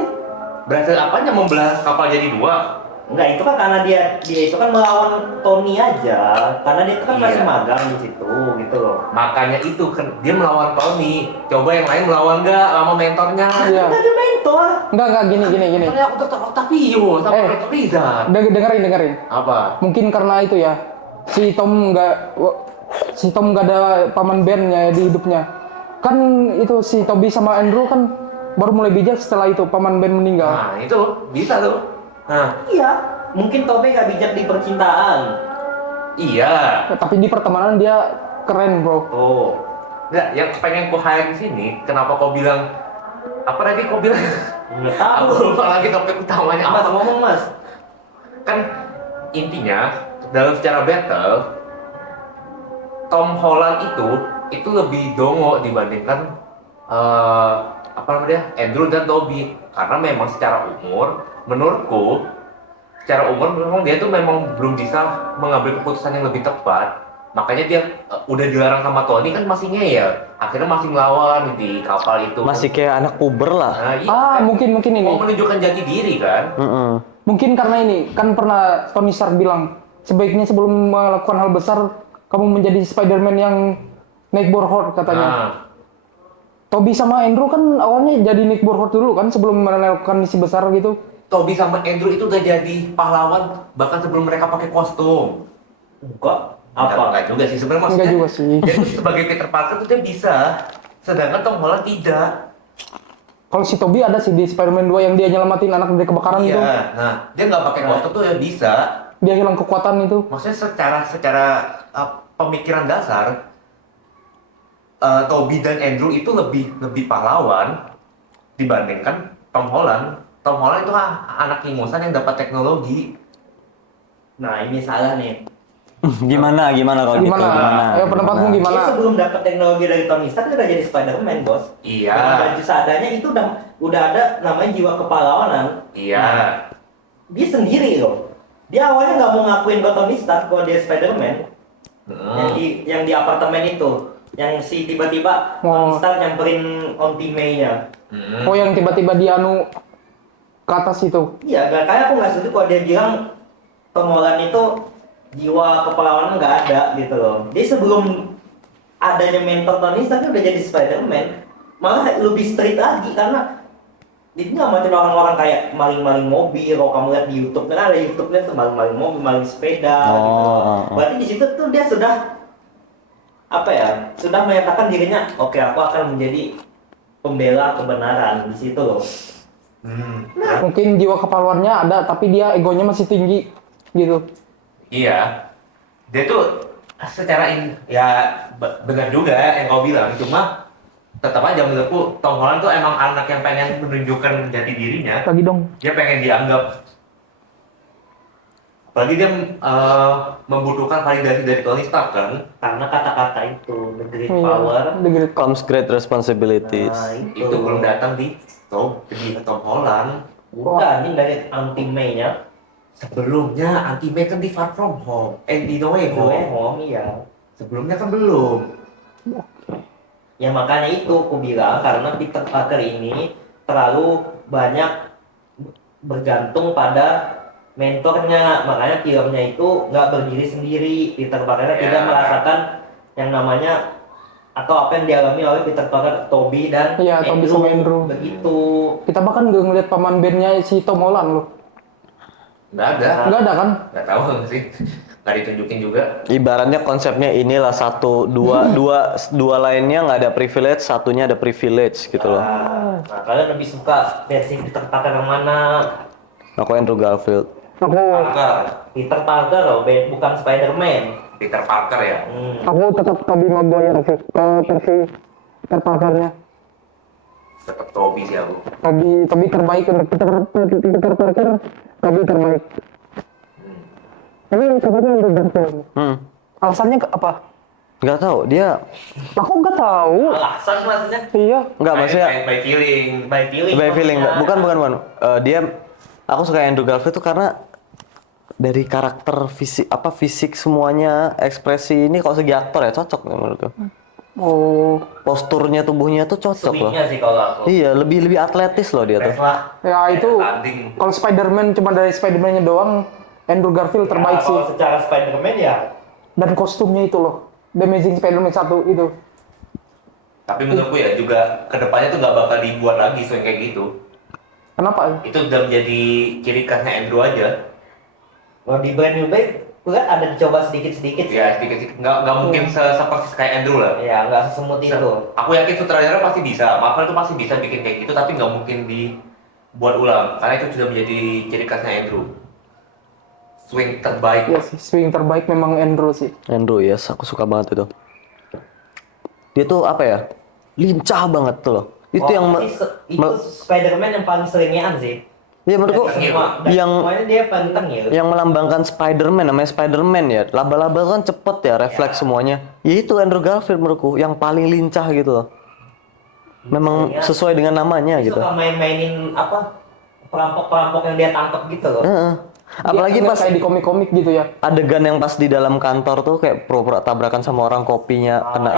Berhasil apanya membelah kapal jadi dua? Enggak, itu kan karena dia itu kan melawan Tony aja. Karena dia itu kan masih Iya. magang di situ gitu loh. Makanya itu kan dia melawan Tony. Coba yang lain melawan nggak sama mentornya? Iya. Kita ada mentor. Enggak, gini. Mentornya aku tetap Octavio sama Eh. Dr. Rizal. Dengerin. Apa? Mungkin karena itu ya. Si Tom nggak ada paman bandnya di hidupnya. Kan itu si Tobey sama Andrew kan baru mulai bijak setelah itu paman band meninggal. Nah itu bisa tuh. Nah Iya, mungkin Tobey gak bijak di percintaan. iya. Tapi di pertemanan dia keren, bro. Oh, Nggak, yang pengen ku hire di sini, kenapa kau bilang apa tadi kau bilang? nggak tahu. Aku lupa lagi topik utamanya Mas apa. ngomong mas. Kan intinya dalam secara battle Tom Holland itu lebih dongo dibandingkan apa namanya Andrew dan Tobey, karena memang secara umur menurutku secara umur memang dia tuh memang belum bisa mengambil keputusan yang lebih tepat. Makanya dia udah dilarang sama Tony kan masih ngeyel, akhirnya masih melawan di kapal itu. Masih kayak anak puber lah. Nah, iya, kan. Mungkin ini. Mau menunjukkan jati diri kan. Mm-mm. Mungkin karena ini, kan pernah Tony Stark bilang, sebaiknya sebelum melakukan hal besar, kamu menjadi Spider-Man yang naik borhort katanya. Nah, Tobey sama Andrew kan awalnya jadi naik borhort dulu kan sebelum melakukan misi besar gitu. Tobey sama Andrew itu udah jadi pahlawan bahkan sebelum mereka pakai kostum. Enggak. Apa? Enggak juga sih sebenarnya Enggak maksudnya. juga sih. Dia tuh sebagai Peter Parker tuh dia bisa. Sedangkan Tom Holland tidak. Kalau si Tobey ada sih di Spider-Man 2 yang dia nyelamatin anak dari kebakaran itu. Iya. Nah, dia nggak pakai kostum tuh ya bisa. Dia hilang kekuatan itu. Maksudnya secara pemikiran dasar Tobey dan Andrew itu lebih pahlawan dibandingkan Tom Holland. Tom Holland itu anak ingusan yang dapat teknologi. Nah ini salah nih. Gimana kalau gitu? Gimana? Ayo pendapatmu Dia gimana? sebelum dapat teknologi dari Tony Stark dia udah jadi Spider-Man bos. Iya. Dengan baju seadanya itu udah ada namanya jiwa kepahlawanan. Iya. Dia sendiri loh. Dia awalnya nggak mau ngakuin ke Tony Stark kalau dia Spider-Man. Yang di apartemen itu, yang si tiba-tiba Tony Stark nyamperin Auntie May-nya. Oh, yang tiba-tiba dia ke atas itu. Iya, kayak aku nggak setuju kalau dia bilang Tom Holland itu jiwa kepahlawanan nggak ada gitu loh. Dia sebelum adanya mentor Tony Stark dia udah jadi Spider-Man, malah lebih street lagi karena dia nggak macam orang-orang kayak maling-maling mobil. Kalau kamu lihat di YouTube kan ada YouTube-nya tuh maling-maling mobil, maling sepeda gitu loh. Berarti di situ tuh dia sudah apa ya? Sudah menyatakan dirinya, oke aku akan menjadi pembela kebenaran di situ loh. Mungkin jiwa kepahlawannya ada, tapi dia egonya masih tinggi gitu. Iya, dia tuh secara ya benar juga yang kau bilang, cuma tetap aja menurutku Tom Holland tuh emang anak yang pengen menunjukkan jati dirinya. Lagi dong. Dia pengen dianggap, apalagi dia membutuhkan validasi dari Tony Stark kan. Karena kata-kata itu the great Iya, power. the great power. Comes great responsibilities. Nah, Itu belum datang di Tom Holland. Udah anjing dari anti May-nya. Sebelumnya Anti May kan di Far From Home, di No Way Home. Home iya. Sebelumnya kan belum. Ya makanya itu aku bilang karena Peter Parker ini terlalu banyak bergantung pada mentornya, makanya filmnya itu nggak berdiri sendiri. Peter Parker tidak merasakan yang namanya atau apa yang dialami oleh Peter Parker, Toby dan Iya, Toby sama Andrew. Begitu. Kita bahkan nggak ngeliat paman bandnya si Tom Holland loh. Nggak ada. Nggak ada kan? Nggak tahu sih. Nggak ditunjukin juga. Ibaratnya konsepnya inilah dua lainnya nggak ada privilege, satunya ada privilege gitu loh. Nah, kalian lebih suka versi Peter Parker yang mana? Aku Andrew Garfield. Aku Peter Parker loh, bukan Spider-Man. Peter Parker ya. aku tetap Tobey Maguire sih ke versi Peter Parker-nya. Tetap Toby sih aku. Tobey terbaik untuk Peter Parker. Tobey terbaik. Tapi sebetulnya Andrew Garfield. Alasannya apa? Nggak tahu dia. Aku nggak tahu. Alasan maksudnya? Iya. Nggak maksudnya. By feeling. By feeling. By feeling, maksudnya. bukan. Dia, aku suka Andrew Garfield tuh karena dari karakter fisik semuanya, ekspresi ini kalau segi aktor ya cocok ya menurutku. Oh. Posturnya tubuhnya tuh cocok loh. Swingnya sih kalau aku. Iya, lebih atletis loh dia tuh. Tesla. Ya itu Tanding. kalau Spider-Man cuma dari Spider-Man-nya doang, Andrew Garfield terbaik Ya, sih. kalau secara Spider-Man ya. Dan kostumnya itu loh, The Amazing Spider-Man 1 itu. Tapi menurutku ya juga kedepannya tuh nggak bakal dibuat lagi swing kayak gitu. Kenapa? Itu udah menjadi ciri khasnya Andrew aja. Kalau di Brand New Day, kan ada dicoba sedikit-sedikit sih. Ya sedikit nggak mungkin seperti kayak Andrew lah. Ya, nggak sesemut itu. Aku yakin sutradara pasti bisa, Marvel itu pasti bisa bikin kayak gitu, tapi nggak mungkin dibuat ulang karena itu sudah menjadi ciri khasnya Andrew. Swing terbaik. Iya sih, swing terbaik memang Andrew sih. Andrew, yes, aku suka banget itu. Dia tuh apa ya? Lincah banget tuh loh. Itu yang itu Spider-Man yang paling selingean sih. ya menurutku yang Pokoknya dia paling tengil. yang melambangkan Spider-Man, namanya Spider-Man ya. Laba-laba kan cepet ya, refleks semuanya. Ya itu Andrew Garfield menurutku yang paling lincah gitu loh. Memang sesuai dengan namanya Dia gitu. suka main-mainin apa perampok-perampok yang dia tangkap gitu loh. Heeh. Apalagi Dia pas kayak di komik-komik gitu ya. adegan yang pas di dalam kantor tuh kayak pura-pura tabrakan sama orang, kopinya kena.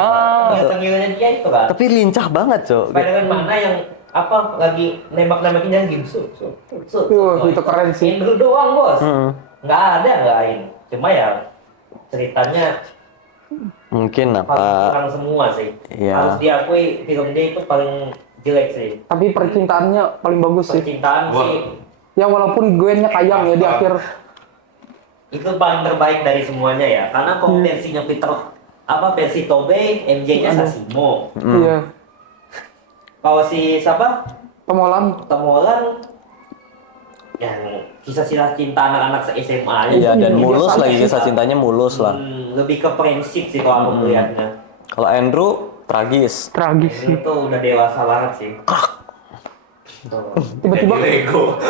Tengil-tengilnya dia itu kan. Tapi lincah banget, Cok. Spider-Man mana yang apa lagi nembak-nembakin jangan gitu. Itu keren sih. Andrew doang, Bos. Hmm. Nggak ada lain. Cuma ya ceritanya Mungkin paling apa? kurang semua sih. Iya. Harus diakui film dia itu paling jelek sih. Tapi percintaannya paling bagus sih. Percintaan Wah. sih Ya walaupun Gwen-nya kayang ya di akhir. itu paling terbaik dari semuanya ya. Karena kalau versinya Peter versi Tobey, MJ-nya Sasimo. Iya. Kalau si siapa? Tom Holland. Tom Holland yang kisah cinta anak-anak SMA aja. Iya, dan Biasa mulus aja lagi sih. kisah cintanya mulus lah. Lebih ke prinsip sih kalau aku melihatnya. Kalau Andrew tragis. Tragis sih. Itu udah dewasa banget sih. Tuh. Tiba-tiba Lego.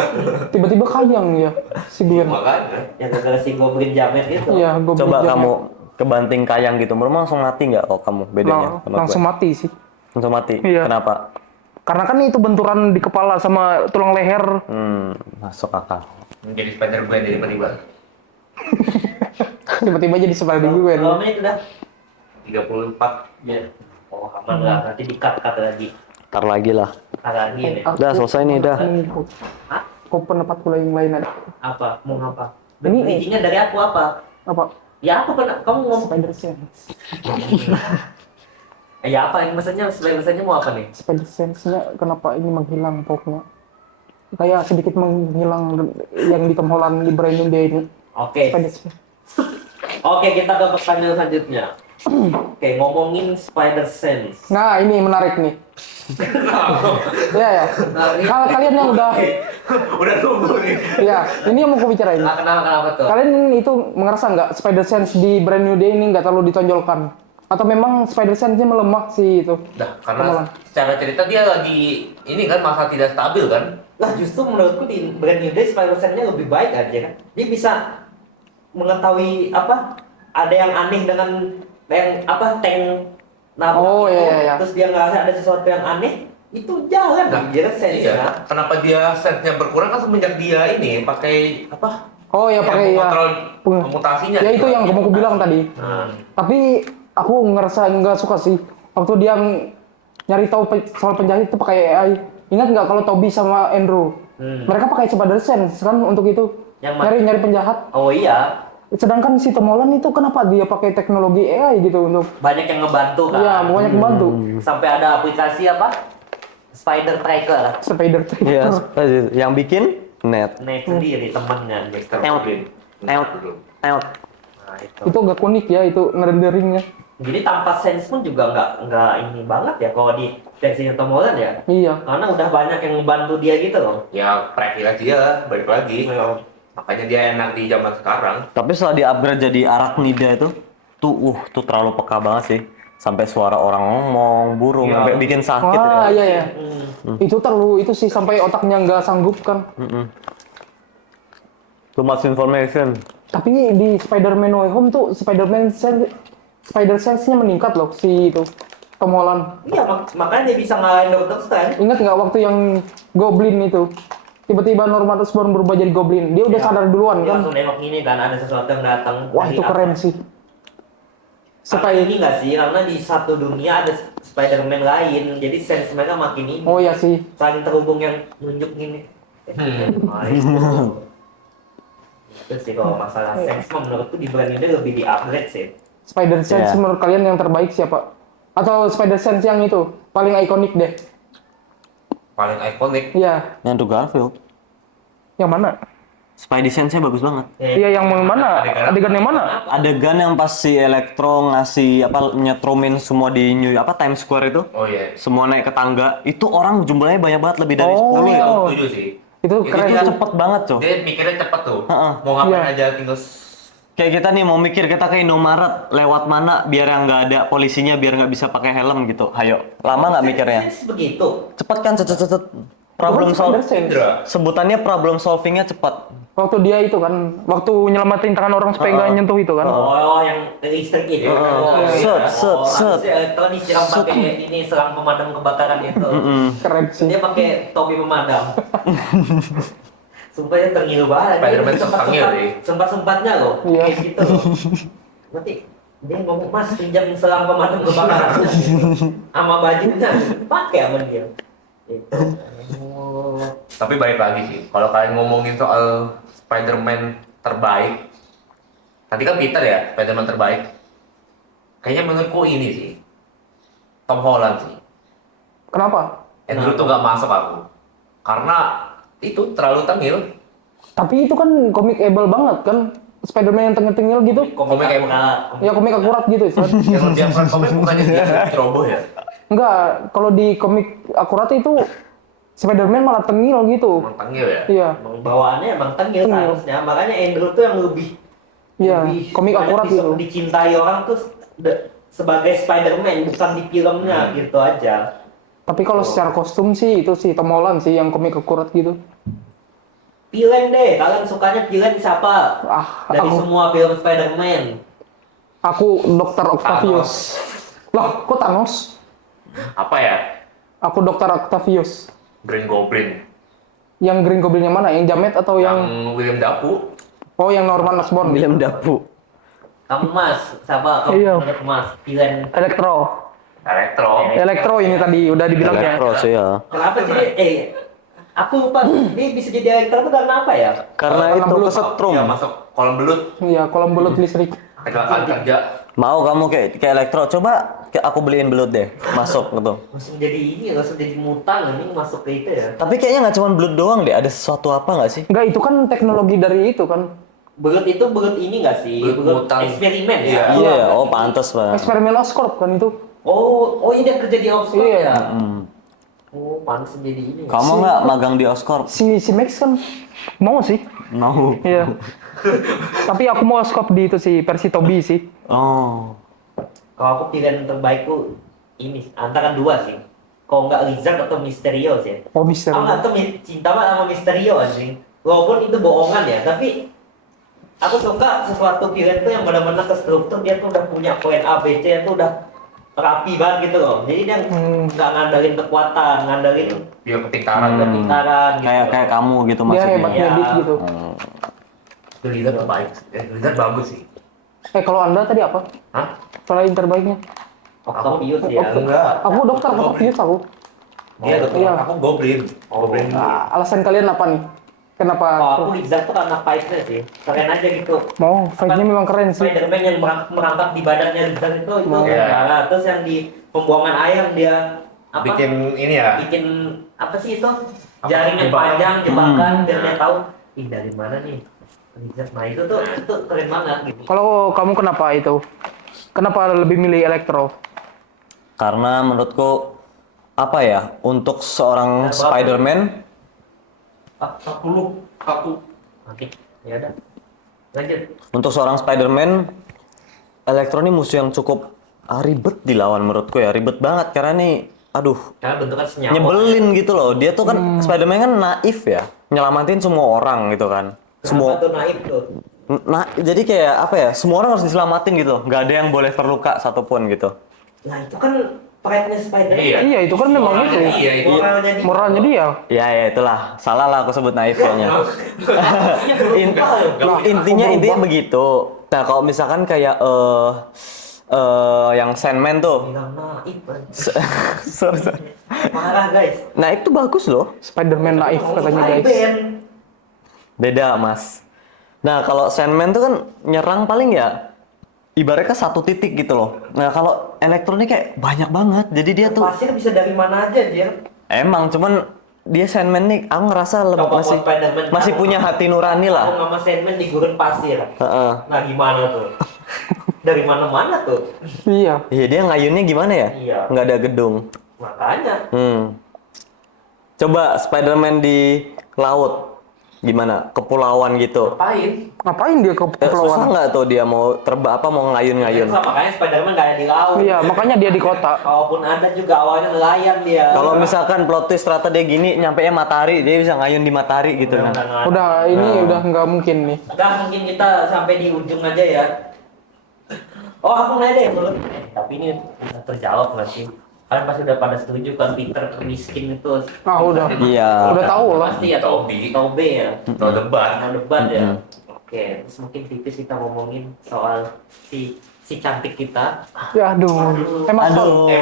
tiba-tiba kayang ya si Gwen. Makanya. Yang gara-gara si Goblin Jamet itu. Iya, gue Coba kamu kebanting kayang gitu, menurut langsung mati nggak kok kamu bedanya sama langsung gue? mati sih. Langsung mati. Iya. Kenapa? Karena kan itu benturan di kepala sama tulang leher. Masuk akal. Menjadi Spider-Man jadi tiba-tiba. Tiba-tiba jadi seperti Gwen. Berapa menit udah? 34. Iya. Oh, aman lah. Nanti di-cut lagi. Ntar lagi lah. Cut lagi nih. Udah selesai nih dah. Hah? Kok pendapat yang lain ada? Apa? Mau apa? Ini- Bridging-nya dari aku apa? Apa? Ya apa kamu ngomong? Spider Sense. Ya apa? Ini maksudnya mau apa nih? Spider Sense-nya kenapa ini menghilang pokoknya? Kayak sedikit menghilang yang di Tom Holland di Brand New Day ini. Oke. Spider Sense. Oke, kita ke pertanyaan selanjutnya. Oke, ngomongin Spider Sense. Nah, ini menarik nih. Iya ya. Kalau kalian yang udah, Udah tunggu nih. ya ini yang mau aku bicarain. Kenapa tuh? Kalian itu ngerasa nggak Spider Sense di Brand New Day ini nggak terlalu ditonjolkan? Atau memang spider sense-nya melemah sih itu? Dah, karena Kenalan. secara cerita dia lagi ini kan masa tidak stabil kan. Nah justru menurutku di Brand New Day Spider-Man-nya lebih baik aja kan. Dia bisa mengetahui apa ada yang aneh dengan yang apa tank nabrak Oh, itu, iya. terus dia ngerasa ada sesuatu yang aneh itu jalan Nah, dia sense-nya. iya. Kenapa dia sense-nya berkurang kan semenjak dia ini pakai apa? Oh ya pakai ya. kontrol Peng- mutasinya. Ya itu yang kamu bilang tadi. Nah, Tapi aku ngerasa nggak suka sih waktu dia nyari tahu soal penjahit itu pakai AI. Ingat nggak kalau Toby sama Andrew? Mereka pakai spider sense kan untuk itu. Yang mana? Nyari penjahat. Oh iya, Sedangkan si Tom Holland itu kenapa dia pakai teknologi AI gitu untuk banyak yang ngebantu kan. ya banyak membantu. Sampai ada aplikasi apa? Spider Tracker. Spider Iya, Tracker. yang bikin net. Net sendiri temennya Mr. Eot. Robin. Eot. Eot. Nah, itu. Itu agak unik ya itu ngerenderingnya. Jadi tanpa sense pun juga nggak ini banget ya kalau di versinya Tom Holland ya. Iya. Karena udah banyak yang membantu dia gitu loh. ya privilege dia balik lagi. Makanya dia enak di zaman sekarang. Tapi setelah di-upgrade jadi Arachnida itu, tuh terlalu peka banget sih. Sampai suara orang ngomong, burung, Iya. sampai bikin sakit. Wah, ya. iya. Itu terlalu itu sih sampai otaknya nggak sanggup kan. Too much information. Tapi di Spider-Man Way Home tuh Spider Sense-nya meningkat loh si itu Tom Holland. Iya makanya dia bisa ngalahin Doctor Strange. Ingat nggak waktu yang Goblin itu? Tiba-tiba Norman Osborn berubah jadi Goblin. Dia udah sadar duluan Dia kan? langsung nengok ini kan ada sesuatu yang datang. Wah dari itu keren sih. Supaya ini nggak sih karena di satu dunia ada Spider-Man lain, jadi sense mereka makin ini. Oh ya sih. Saling terhubung yang nunjuk gini. Nah, itu sih kalau masalah sense mah menurutku di brand ini lebih di upgrade sih. Spider Sense Iya. menurut kalian yang terbaik siapa? Atau Spider Sense yang itu paling ikonik deh? Paling ikonik. Iya. Yang Andrew Garfield. Yang mana? Spidey Sense-nya bagus banget. Iya yang mana? Adegan yang mana? Adegan yang pas si Electro ngasih apa nyetromin semua di Times Square itu. Oh iya. Semua naik ke tangga. Itu orang jumlahnya banyak banget, lebih dari Oh. 10 ya. Setuju sih. Itu keren Itu tuh. cepet banget, Cok. Dia mikirnya cepet tuh. Heeh. Mau ngapain Iya. aja tinggal Kayak kita nih mau mikir kita ke Indomaret lewat mana biar yang nggak ada polisinya biar nggak bisa pakai helm gitu. Hayo, lama nggak mikirnya? Sense begitu. Cepet kan, cet. Problem Spider solving. Sense. Indra. Sebutannya problem solvingnya cepat. Waktu dia itu kan, waktu nyelamatin tangan orang supaya nggak nyentuh itu kan. Oh, yang listrik itu. Set. Kalau disiram pakai ini selang pemadam kebakaran itu. Keren sih. Dia pakai topi pemadam. Sumpah dia tengil banget. Spider-Man tuh tengil sih. Sempat-sempatnya loh. Iya. Kayak gitu loh. Nanti dia ngomong, Mas pinjam selang pemadam kebakaran. Sama bajunya. Pakai sama dia. Gitu. Oh. Tapi balik lagi sih, kalau kalian ngomongin soal Spider-Man terbaik, tadi kan Peter ya, Spider-Man terbaik. Kayaknya menurutku ini sih, Tom Holland sih. Kenapa? Andrew tuh gak masuk aku, karena itu terlalu tengil. Tapi itu kan komikable banget kan. Spider-Man yang tengil-tengil gitu. Komik kayak Ya komik akurat gitu. San. yang lebih akurat komik bukannya dia ceroboh ya? Enggak, kalau di komik akurat itu Spider-Man malah tengil gitu. Emang tengil ya? Iya. Emang bawaannya emang tengil Tengil. seharusnya. Makanya Andrew tuh yang lebih Iya, komik banyak akurat gitu. dicintai orang tuh sebagai Spider-Man bukan di filmnya gitu aja. Tapi kalau secara kostum sih itu sih Tom Holland sih yang komik akurat gitu. Villain deh, kalian sukanya villain siapa? Ah, Dari aku semua film Spider-Man. Dr. Octavius. Loh, kok Thanos? Apa ya? Aku Dr. Octavius. Green Goblin. Yang Green Goblin yang mana? Yang Jamet atau Yang yang William Dafoe. Oh, yang Norman Osborn? William Dafoe. Kamu Mas, siapa kamu Iya. menurut Mas? Villain. Electro. Elektro. Ini tadi udah dibilangnya. Electro sih ya. Kenapa sih? Aku lupa. Dia bisa jadi Electro tuh karena apa ya? Karena itu belut. kesetrum. Dia masuk kolam belut. Iya, kolam belut listrik. Kecelakaan kerja. Mau kamu kayak elektro, coba aku beliin belut deh, masuk gitu. Langsung jadi ini, langsung jadi mutan ini masuk ke itu ya. Tapi kayaknya nggak cuma belut doang deh, ada sesuatu apa nggak sih? Enggak, itu kan teknologi dari itu kan. Belut itu belut ini nggak sih? Belut mutan. eksperimen ya? Iya. Iya, ya, oh pantas pak. Eksperimen Oscorp kan itu. Oh ini dia kerja di Oxford Iya. ya? Oh, pantas jadi ini. Kamu nggak magang di Oscorp? Si Max kan mau sih. Mau. Iya. Tapi aku mau Oscorp di itu sih, versi Toby sih. Oh. Kalau aku pilihan terbaikku ini antara dua sih. Kalau nggak Lizard atau Mysterio sih. Oh, misteri. Aku nggak tuh cinta banget sama Mysterio anjing. Walaupun itu bohongan ya, tapi aku suka sesuatu pilihan tuh yang benar-benar terstruktur, dia tuh udah punya poin A, B, C, itu udah rapi banget gitu loh. Jadi dia nggak ngandelin kekuatan, ngandelin Dia pintaran dan pintaran gitu. Kayak kamu gitu Dia maksudnya. hebat Iya. ngedit gitu. Lizard terbaik. Lizard bagus sih. Kalau Anda tadi apa? Hah? Selain terbaiknya? Octavius ya. Enggak. Aku dokter Octavius aku. Dia tuh iya. aku Goblin. Goblin. Nah, alasan kalian apa nih? Kenapa? Kalau aku Lizard tuh karena fight-nya sih. Keren aja gitu. Mau fight-nya memang keren sih. Spider-Man yang merangkap di badannya Lizard itu Iya. nah, terus yang di pembuangan air dia apa? Bikin ini ya. Bikin apa sih itu? Apa? Jaring yang Jebakan. panjang, jebakan biar dia tahu ih dari mana nih. Lizard. Nah itu keren banget gitu. Kalau kamu kenapa itu? Kenapa lebih milih Electro? Karena menurutku apa ya, untuk seorang Berapa? Spider-Man 40 aku. Oke, ya udah. Lanjut. untuk seorang Spider-Man, Electro ini musuh yang cukup ribet dilawan menurutku ya, ribet banget karena nih, aduh, Karena bentukan senyawa. nyebelin gitu loh. Dia tuh kan Spider-Man kan naif ya, nyelamatin semua orang gitu kan. Semua Kenapa tuh naif tuh? nah jadi kayak apa ya, semua orang harus diselamatin gitu, nggak ada yang boleh terluka satupun gitu. Nah itu kan pride-nya Spider-Man. Iya, itu kan memang itu. Iya, itu. Moralnya dia. Moralnya dia. Ya itulah, salah lah aku sebut naif kayaknya. Maksudnya berubah loh. Intinya begitu. Nah kalau misalkan kayak yang Sandman tuh, Bilang naif, Bang. sorry. Parah guys. Nah itu bagus loh. Spider-Man naif katanya guys. Ben. Beda mas. Nah kalau Sandman tuh kan nyerang paling ya ibaratnya satu titik gitu loh. Nah kalau Electro ini kayak banyak banget. Jadi dia tuh Pasir bisa dari mana aja, Jir. emang cuman dia Sandman nih aku ngerasa Coba masih buat Spider-Man masih tahu. punya hati nurani Aku lah. sama Sandman di gurun pasir. Heeh. Nah gimana tuh? Dari mana-mana tuh. Iya. Iya dia ngayunnya gimana ya? Iya. Nggak ada gedung. Makanya. Coba Spider-Man di laut gimana? Kepulauan gitu. Ngapain? Ngapain dia ke Susah kepulauan? nggak tuh dia mau terbang apa mau ngayun-ngayun? Susah, makanya Spider-Man gak ada di laut. Iya, makanya dia di kota. Kalaupun ada juga awalnya nelayan dia. Kalau misalkan plot twist ternyata dia gini, nyampe matahari, dia bisa ngayun di matahari gitu kan. Udah ini udah nggak mungkin nih. Udah mungkin kita sampai di ujung aja ya. Oh aku nanya deh menurut. Tapi ini udah terjawab nggak sih? Kalian pasti udah pada setuju kan Peter miskin itu. Ah udah. Iya. Udah tahu lah. Pasti ya Toby. Tobe ya. No debat. Nah debat ya. Oke, terus mungkin tipis kita ngomongin soal si cantik kita. Ya aduh. Emma Stone.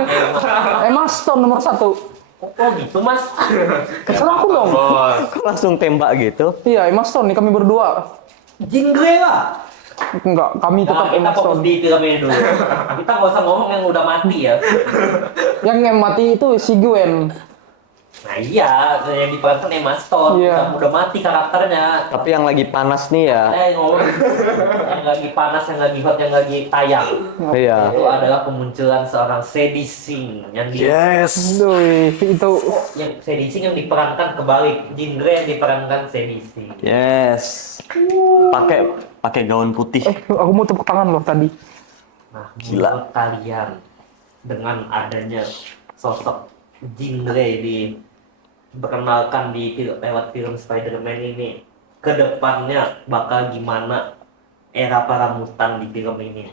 Aduh. Emma Stone nomor 1. Oh gitu mas. Terserah aku dong. Bos. Kok langsung tembak gitu? Iya, Emma Stone nih kami berdua. Jean Grey lah. Enggak, kami tetap Nah, kita Emma fokus Stone. di filmnya dulu. Kita nggak usah ngomong yang udah mati ya. Yang mati itu si Gwen. Nah iya, yang diperankan Emma Stone. Iya. Yang udah mati karakternya. Tapi yang lagi panas nih ya. Ngomong yang lagi panas, yang lagi hot, yang lagi tayang. Iya. Itu adalah kemunculan seorang Sadie Sink yang Yes. Aduh, itu yang Sadie Sink yang diperankan kebalik. Jean Grey yang diperankan Sadie Sink. Yes. Pakai gaun putih. aku mau tepuk tangan loh tadi. Nah, Gila. menurut kalian dengan adanya sosok Jean Grey diperkenalkan lewat film Spider-Man ini, kedepannya bakal gimana era para mutan di film ini?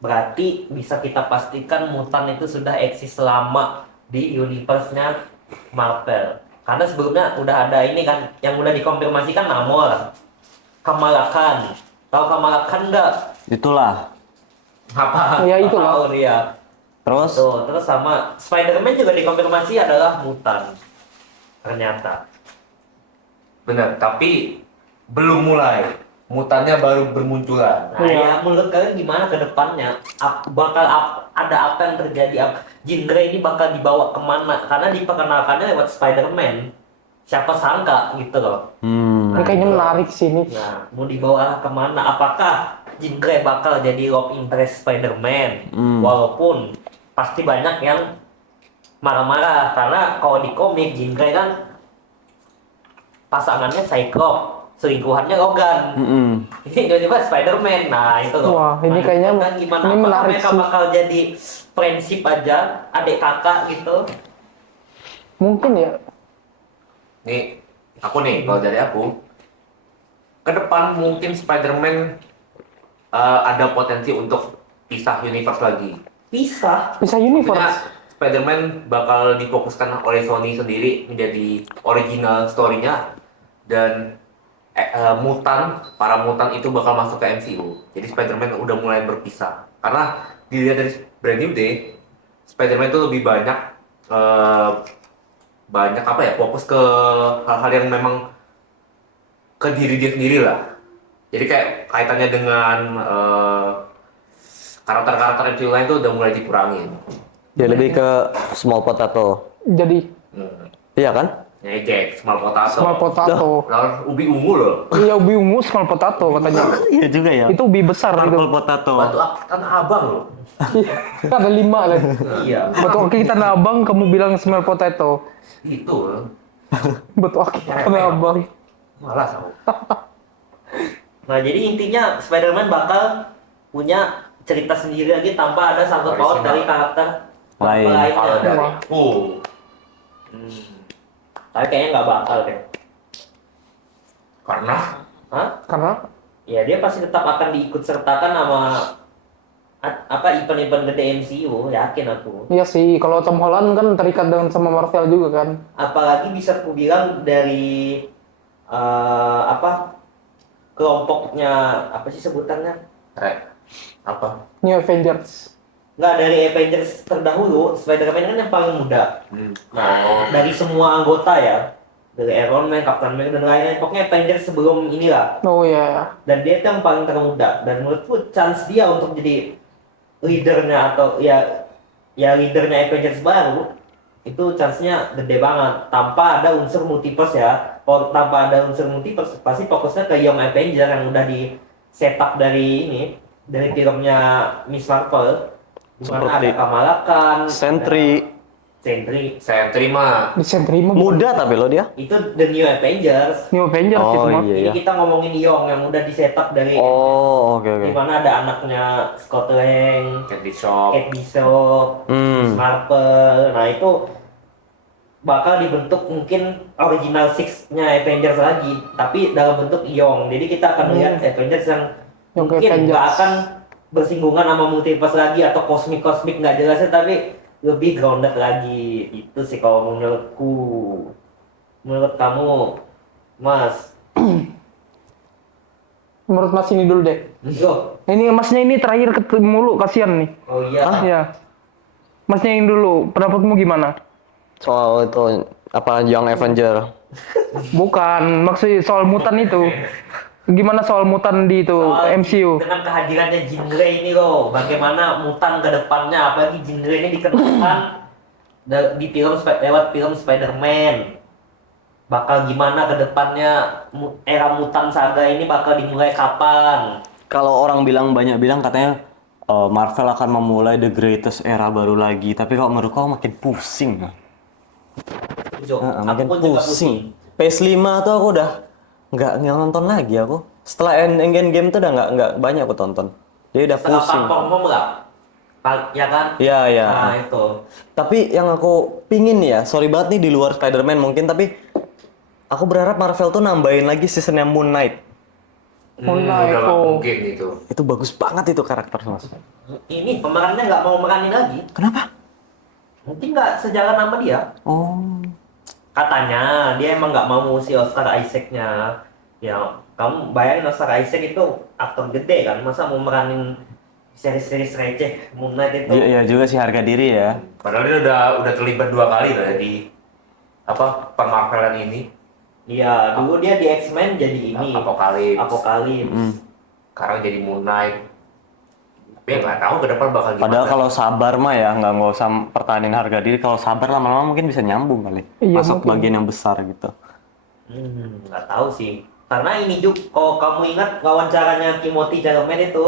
Berarti bisa kita pastikan mutan itu sudah eksis lama di universe-nya Marvel. Karena sebelumnya udah ada ini kan, yang udah dikonfirmasikan Namor, Kamala Khan. Tahu Kamala Khan nggak? Itulah. Apa? Ya itulah. Tahu dia. Terus Tuh, terus sama Spider-Man juga dikonfirmasi adalah mutan. Ternyata. Benar, tapi belum mulai. Mutannya baru bermunculan. Nah, ya menurut kalian gimana ke depannya? Ada apa yang terjadi? Jean Grey ini bakal dibawa kemana? Karena diperkenalkannya lewat Spider-Man. Siapa sangka gitu loh. Ini kayaknya menarik sih ini. Nah, mau dibawa kemana? Apakah Jean Grey bakal jadi love interest Spider-Man? Walaupun pasti banyak yang marah-marah. Karena kalau di komik Jean Grey kan pasangannya Cyclops selingkuhannya Logan. Ini tiba-tiba Spider-Man. Nah itu loh. Wah, ini kayaknya Kan gimana ini apakah menarik mereka sih. bakal jadi friendship aja, adik kakak gitu. Mungkin ya. Nih, kalau dari aku, ke depan mungkin Spider-Man ada potensi untuk pisah universe lagi. Pisah. Bisa Maksudnya universe. Spider-Man bakal difokuskan oleh Sony sendiri menjadi original story-nya dan para mutan itu bakal masuk ke MCU. Jadi Spider-Man udah mulai berpisah. Karena dilihat dari Brand New Day, Spider-Man itu lebih banyak eh, fokus ke hal-hal yang memang ke diri dia sendiri lah. Jadi kayak kaitannya dengan karakter-karakter MCU lain tuh udah mulai dikurangin. Dia lebih ke small potato. Jadi Iya kan? Ngejek, small potato. small potato. Lawan ubi ungu loh. Iya, ubi ungu small potato katanya. Iya juga ya. Itu ubi besar itu. Purple potato. Batu akik tanah abang loh. Ada 5 lah. Iya. Batu akik tanah abang, kamu bilang small potato. Itu loh. Batu akik tanah abang. Malas aku. Nah jadi intinya Spider-Man bakal punya cerita sendiri lagi tanpa ada sangkut paut Original. dari karakter Lain. lainnya. Kalau dari Wah. Tapi kayaknya nggak bakal deh. karena Hah? Karena Ya dia pasti tetap akan diikut sertakan sama event-event gede MCU, yakin aku. iya sih, kalau Tom Holland kan terikat dengan sama Marvel juga kan. Apalagi bisa ku bilang dari kelompoknya apa sih sebutannya? apa? New Avengers. Nggak, dari Avengers terdahulu, Spider-Man kan yang paling muda. Oh. Dari semua anggota ya, dari Iron Man, Captain America dan lain-lain, pokoknya Avengers sebelum inilah. Oh iya. Dan dia itu yang paling termuda, dan menurutku chance dia untuk jadi leadernya atau ya leadernya Avengers baru itu chance-nya gede banget tanpa ada unsur multiverse ya. Kalau tanpa ada unsur multiverse pasti fokusnya ke Young Avenger yang udah di setup dari filmnya Miss Marvel, di mana Seperti ada Kamala Khan, Sentry. Sentry mah Di Sentry mah Muda tapi lo dia. itu The New Avengers. New Avengers Oh, itu mah. iya. Ini kita ngomongin Young yang udah di setup dari Oh, oke oke. di mana ada anaknya Scott Lang, Cat Bishop. Kate Bishop, Miss Marvel. Nah itu bakal dibentuk mungkin original Six-nya Avengers lagi, tapi dalam bentuk Young. Jadi kita akan lihat Avengers yang Young mungkin nggak Avengers. akan bersinggungan sama multiverse lagi atau kosmik nggak jelasnya, tapi lebih grounded lagi. Itu sih kalau menurutku. Menurut kamu, Mas? Menurut Mas ini dulu deh. Yo, Ini Masnya ini terakhir ketemu lu, kasihan nih. oh iya. Iya. Masnya ini dulu, pendapatmu gimana? Soal itu apa Young Avenger. Bukan, maksudnya soal mutan itu. Gimana soal mutan di itu Soal MCU? dengan kehadirannya Jean Grey ini loh, bagaimana mutan ke depannya, apalagi Jean Grey ini dikenalkan di lewat film Spider-Man. Bakal gimana ke depannya, era mutan saga ini bakal dimulai kapan? Kalau orang banyak bilang katanya Marvel akan memulai the greatest era baru lagi. Tapi kalau menurut kau makin pusing. Jo, Makin aku pun juga pusing. PS5 tuh aku udah nggak nonton lagi aku. Setelah Endgame tuh udah nggak banyak aku tonton. Jadi udah Setelah pusing. Pom nggak? Ya kan? Iya iya. Nah itu. Tapi yang aku pingin nih ya, sorry banget nih di luar Spider-Man mungkin, tapi aku berharap Marvel tuh nambahin lagi seasonnya Moon Knight. Moon Knight, Udah nggak oh. mungkin itu. Itu bagus banget itu karakter mas. Ini pemerannya nggak mau meranin lagi. Kenapa? Mungkin nggak sejalan sama dia. Oh. Katanya dia emang nggak mau si Oscar Isaac-nya. Ya, kamu bayangin Oscar Isaac itu aktor gede kan, masa mau meranin seri-seri receh Moon Knight itu? Iya juga sih harga diri ya. Padahal dia udah terlibat 2 kali lah di permarvelan ini. Iya, dulu dia di X-Men jadi ini Apokalips. Sekarang jadi Moon Knight. Tapi ya nggak tahu ke depan bakal gimana. Padahal kalau sabar mah ya nggak usah pertahanin harga diri. Kalau sabar lama-lama mungkin bisa nyambung kali. Iya, Masuk mungkin. bagian yang besar gitu. Nggak tahu sih. Karena ini juga, kalau kamu ingat wawancaranya Timothy Chalamet itu,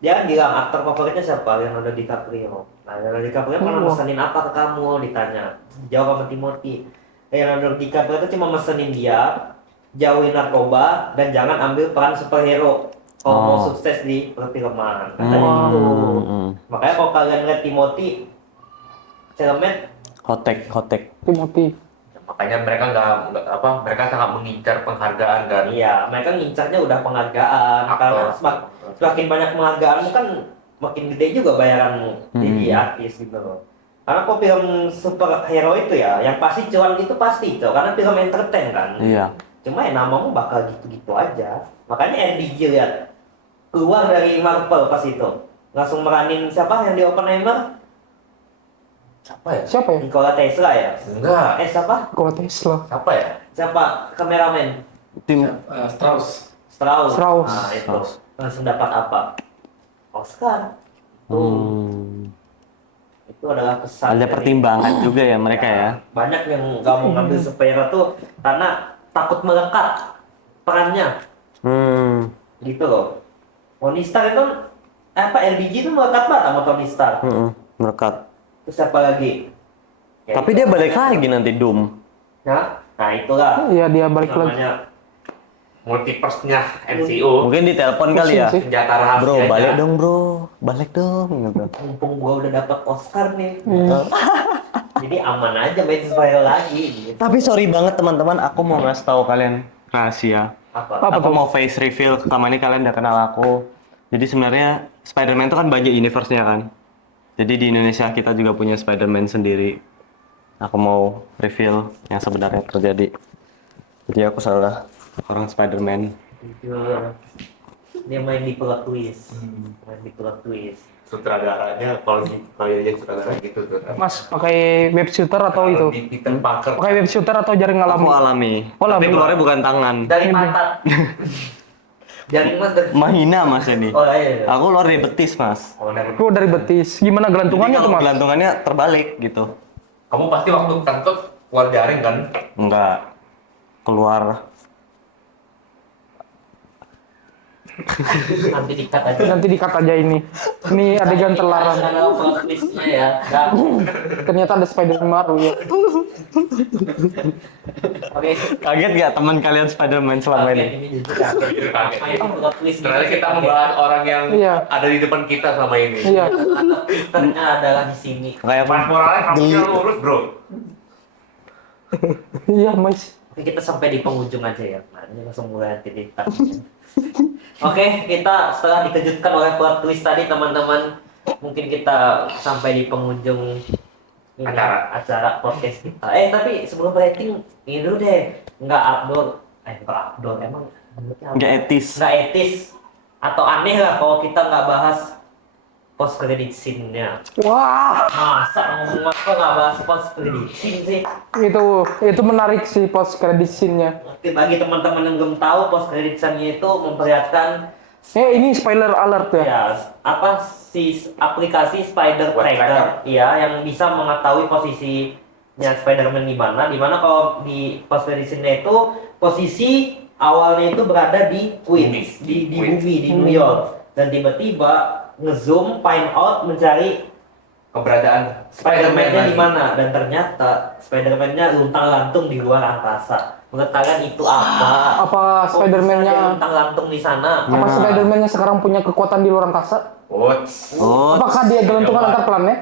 dia kan bilang aktor favoritnya siapa? Leonardo DiCaprio. Nah, Leonardo DiCaprio pernah mesenin apa ke kamu? Ditanya. Jawab sama Timothy. Leonardo DiCaprio itu cuma mesenin dia jauhi narkoba dan jangan ambil peran superhero kalau mau sukses di perfilman. Katanya gitu. Makanya kalau kalian lihat Timothy Chalamet, Hotek. Timothy. Makanya mereka sangat mengincar penghargaan kan. iya, mereka ngincarnya udah penghargaan. Karena semakin banyak penghargaanmu kan makin gede juga bayaranmu jadi artis gitu loh. Karena kok film superhero itu ya, yang pasti cuan itu pasti itu, karena film entertain kan. Iya. Cuma ya namamu bakal gitu-gitu aja. Makanya RDJ lihat keluar dari Marvel pas itu, langsung meranin siapa yang di Oppenheimer? Siapa ya? Nikola Tesla ya? Enggak. Siapa? Nikola Tesla. Siapa ya? Siapa? Kameramen? Strauss. Strauss. Nah itu langsung dapat apa? Oscar. Itu adalah pesan. Ada dari- pertimbangan juga ya mereka ya. Banyak yang nggak mau ngambil superhero tuh karena takut melekat perannya, gitu loh. Tony Stark itu LBG itu melekat banget sama Tony Stark. Merekat. Terus apa lagi? Ya, Tapi itu dia balik namanya- lagi nanti Doom. Nah itulah Iya, dia balik lagi. namanya. Multiverse-nya MCU. Mungkin ditelepon kali ya. Pusing sih. Senjata rahasianya. Bro, balik dong bro. Balik dong gitu. Mumpung gua udah dapat Oscar nih, jadi aman aja main superhero lagi. Gitu. Tapi sorry banget teman-teman, aku mau ngasih tahu kalian rahasia. Apa? Apa Aku tuh? mau face reveal ke ini kalian udah kenal aku. Jadi sebenarnya Spider-Man itu kan banyak universe-nya kan. Jadi di Indonesia kita juga punya Spider-Man sendiri. Aku mau reveal yang sebenarnya terjadi. Jadi aku salah orang Spider-Man. Jujur. Dia main di plot twist. Main di plot twist. Sutradaranya kalau dia sutradara gitu tuh. Mas, pakai web shooter atau itu? Di Peter Parker. Pakai web shooter atau jaring Aku alami? alami. Oh, Tapi alami. keluarnya bukan tangan. Dari pantat. Jaring mas dari. Mahina mas ini. Oh iya. Aku keluar dari betis mas. Oh, dan Oh, dari betis. Gimana Jadi gelantungannya tuh, kalau Mas? gelantungannya terbalik gitu. kamu pasti waktu kentut keluar jaring kan? Enggak. Keluar. Nanti dikat aja. Nanti dikat aja ini. Ini adegan terlarang. Kalau plot twistnya ya. Dan, Ternyata ada Spider-Man baru ya. oke. Kaget gak teman kalian Spider-Man selama Kaget, ini? ini jujur kaget. Kaget. Main di plot twist Ternyata gitu, kita kaget. membahas orang yang Iya. ada di depan kita selama ini. Iya. Twitternya adalah di sini. Kayak apa? Moralnya harusnya lurus bro. Iya, Mas. Oke, kita sampai di penghujung aja ya. Nah, ini langsung mulai titik. Oke, kita setelah dikejutkan oleh plot twist tadi teman-teman, mungkin kita sampai di penghujung ini, acara podcast kita. Tapi sebelum rating ini dulu deh, nggak Abdul, emang Nggak etis. nggak etis atau aneh lah kalau kita nggak bahas post credit scene-nya. Wah, Masa ngomong apa nggak bahas post credit scene sih? itu menarik sih post credit scene-nya. Oke, bagi teman-teman yang belum tahu, post credit scene-nya itu memperlihatkan Ini spoiler alert ya. ya apa si aplikasi Spider Web Tracker, ya yang bisa mengetahui posisinya Spider-Man di mana kalau di post credit scene-nya itu posisi awalnya itu berada di Queens, di Queens. bumi di New York, dan tiba-tiba ngezoom find out mencari Keberadaan Spider-Man-nya di lagi. mana, dan ternyata Spider-Man-nya luntang-lantung di luar angkasa. Menurut kalian itu apa? Apa Kok bisa dia Spider-Man-nya luntang-lantung di sana? apa Spider-Man-nya sekarang punya kekuatan di luar angkasa? What's Oh, Apakah dia gelantungan antar planet?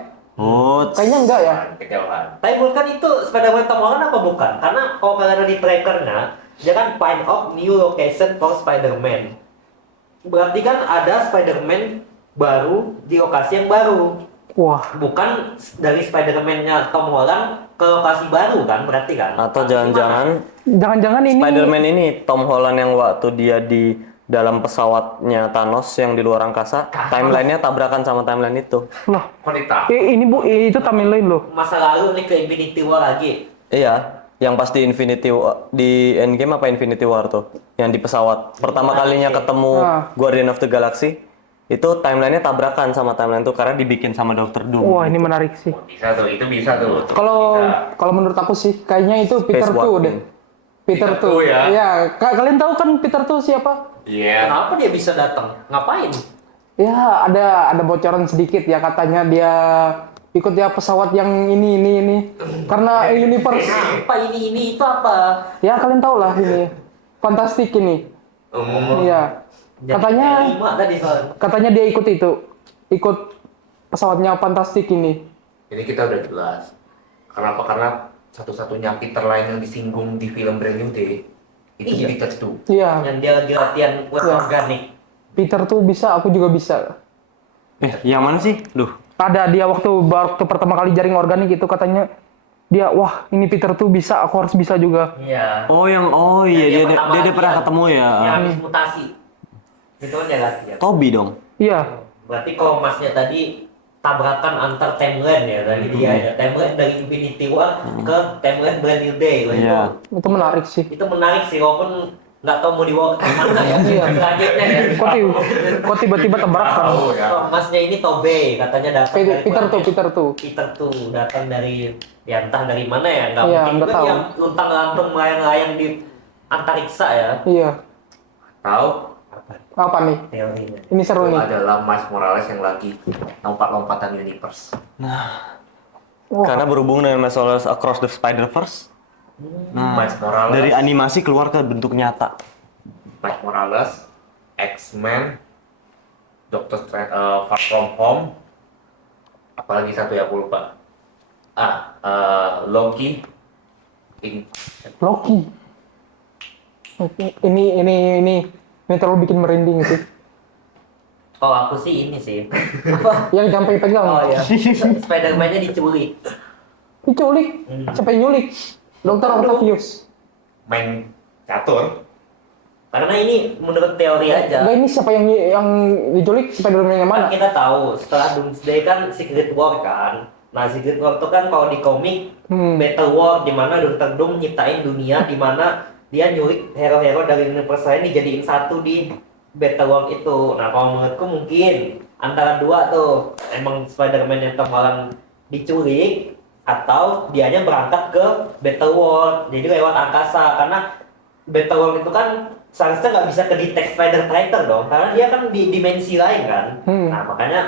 Kayaknya enggak ya. kejauhan. Tapi menurut kan itu Spider-Man Tom Holland apa bukan? Karena kalau kalian ada di trackernya, dia kan find out new location for Spider-Man. Berarti kan ada Spider-Man baru di lokasi yang baru. Wah, Bukan dari Spider-Man-nya Tom Holland ke lokasi baru kan berarti kan? atau Tapi jangan-jangan jangan-jangan ini Spider-Man ini Tom Holland yang waktu dia di dalam pesawatnya Thanos yang di luar angkasa, timelinenya tabrakan sama timeline itu. Lah, Wanita. ini Bu, itu timeline loh. masa lalu nih ke Infinity War lagi. Iya, yang pasti Infinity War, di Endgame apa Infinity War tuh? Yang di pesawat. Pertama kalinya ketemu Guardian of the Galaxy, itu timelinenya tabrakan sama timeline itu karena dibikin sama Dr. Doom. Wah, ini menarik sih. Bisa tuh, itu bisa tuh. Kalau menurut aku sih kayaknya itu Peter Space 2 Walking. deh. Peter Peter 2 ya? Iya, kalian tahu kan Peter 2 siapa? Iya. Kenapa dia bisa datang? Ngapain? Ya, ada bocoran sedikit ya, katanya dia ikut ya pesawat yang ini. Karena universe Apa ini itu apa? ya kalian tahu lah ini. Fantastic ini. Oh. Iya. Jadi Katanya- T5 tadi soalnya. Katanya dia ikut pesawatnya Fantastic ini. Ini kita udah jelas. Kenapa? Karena satu-satunya Peter lain yang disinggung di film Brand New Day itu Iya. di Peter tuh. Iya. Yang dia lagi latihan web Iya. organik. Peter tuh bisa, aku juga bisa. Yang mana sih? Duh. Ada dia waktu pertama kali jaring organik itu katanya dia, wah ini Peter tuh bisa, aku harus bisa juga. Iya. Oh iya Yang dia pertama pernah latihan. ketemu ya. Yang habis mutasi. Itu kan dia latihan. Toby dong. Iya. Berarti kalau masnya tadi tabrakan antar timeline ya dari dia ya. Timeline dari Infinity War ke timeline Brand New Day. Wah, Iya. Itu menarik sih. itu menarik sih walaupun nggak tahu mau dibawa ke mana ya. Iya. Selanjutnya ya. Kok tiba-tiba tabrakan? Tahu ya. Oh, masnya ini Tobe katanya datang dari Peter tuh. Peter tuh datang dari ya entah dari mana ya nggak Iya, mungkin nggak juga tahu. dia luntang lantung melayang-layang di antariksa ya. Iya. Tahu? Apa nih? Teorinya. Ini seru Itu nih. adalah Miles Morales yang lagi lompat-lompatan universe. Wah, Karena berhubung dengan masalah Across the Spider-Verse, Miles Morales, dari animasi keluar ke bentuk nyata. Miles Morales, X-Men, Doctor Strange, Far From Home, apalagi satu ya aku lupa. Loki, Loki. Ini terlalu bikin merinding sih. Oh aku sih ini sih. Apa? Yang sampai pegang. Oh ya. Spider-Man-nya diculik. Diculik. Siapa yang nyulik? Dokter Octavius. main catur. Karena ini menurut teori aja. Enggak, ini siapa yang diculik? Spider-Man yang Kan mana? kita tahu setelah Doomsday kan Secret War kan. Nah Secret War itu kan kalau di komik Battle War di mana Dr. Doom nyiptain dunia di mana dia nyulik hero-hero dari universe lain dijadiin satu di Battle War itu. Nah kalau menurutku mungkin antara dua tuh emang Spider-Man yang kemarin diculik atau dianya berangkat ke Battle World jadi lewat angkasa karena Battle World itu kan seharusnya nggak bisa ke detect Spider Traitor dong karena dia kan di dimensi lain kan. Nah makanya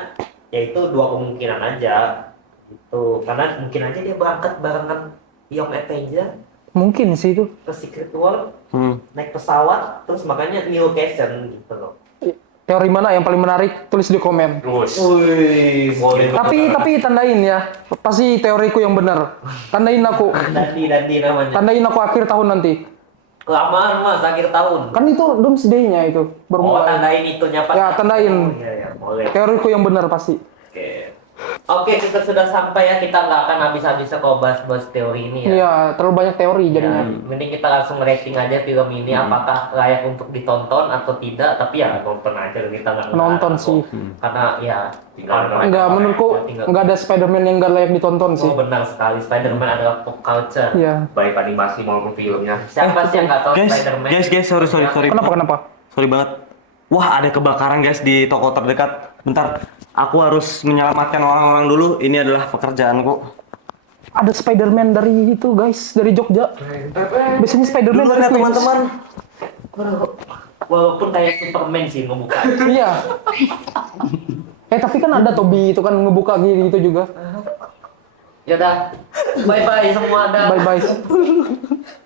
ya itu dua kemungkinan aja itu karena mungkin aja dia berangkat barengan Young Avenger Mungkin sih itu. ke Secret World naik pesawat terus makanya new location gitu loh. Teori mana yang paling menarik? Tulis di komen. Wih, boleh. Tapi tandain ya. Pasti teoriku yang benar. Tandain aku. Dandi namanya. Tandain aku akhir tahun nanti. Kelamaan mas akhir tahun. Kan itu Doomsday-nya itu Oh bermulai. tandain itunya pas. Ya, tandain. Oh, iya boleh. Teoriku yang benar pasti. Oke, kita sudah sampai ya. Kita nggak akan habis-habisnya kalau bahas-bahas teori ini ya. Iya, terlalu banyak teori jadinya. Ya, mending kita langsung rating aja film ini apakah layak untuk ditonton atau tidak. Tapi ya nonton aja kita nggak Nonton ngelarang sih. kok. Karena ya Tinggal Enggak, menurutku nggak ada Spider-Man yang nggak layak ditonton sih. Oh benar sekali, Spider-Man adalah pop culture. Iya. baik animasi maupun filmnya. Siapa sih yang nggak tahu Guys, Spider-Man? guys, sorry. Kenapa? Sorry banget. Wah, ada kebakaran guys di toko terdekat. Bentar, aku harus menyelamatkan orang-orang dulu. Ini adalah pekerjaanku. Ada Spider-Man dari itu guys, dari Jogja. Biasanya Spider-Man Dulu dari ya Queens. teman-teman. Walaupun kayak Superman sih ngebuka. Iya. Tapi kan ada Toby itu kan ngebuka gitu juga. Yaudah, bye bye semua ada. Bye bye.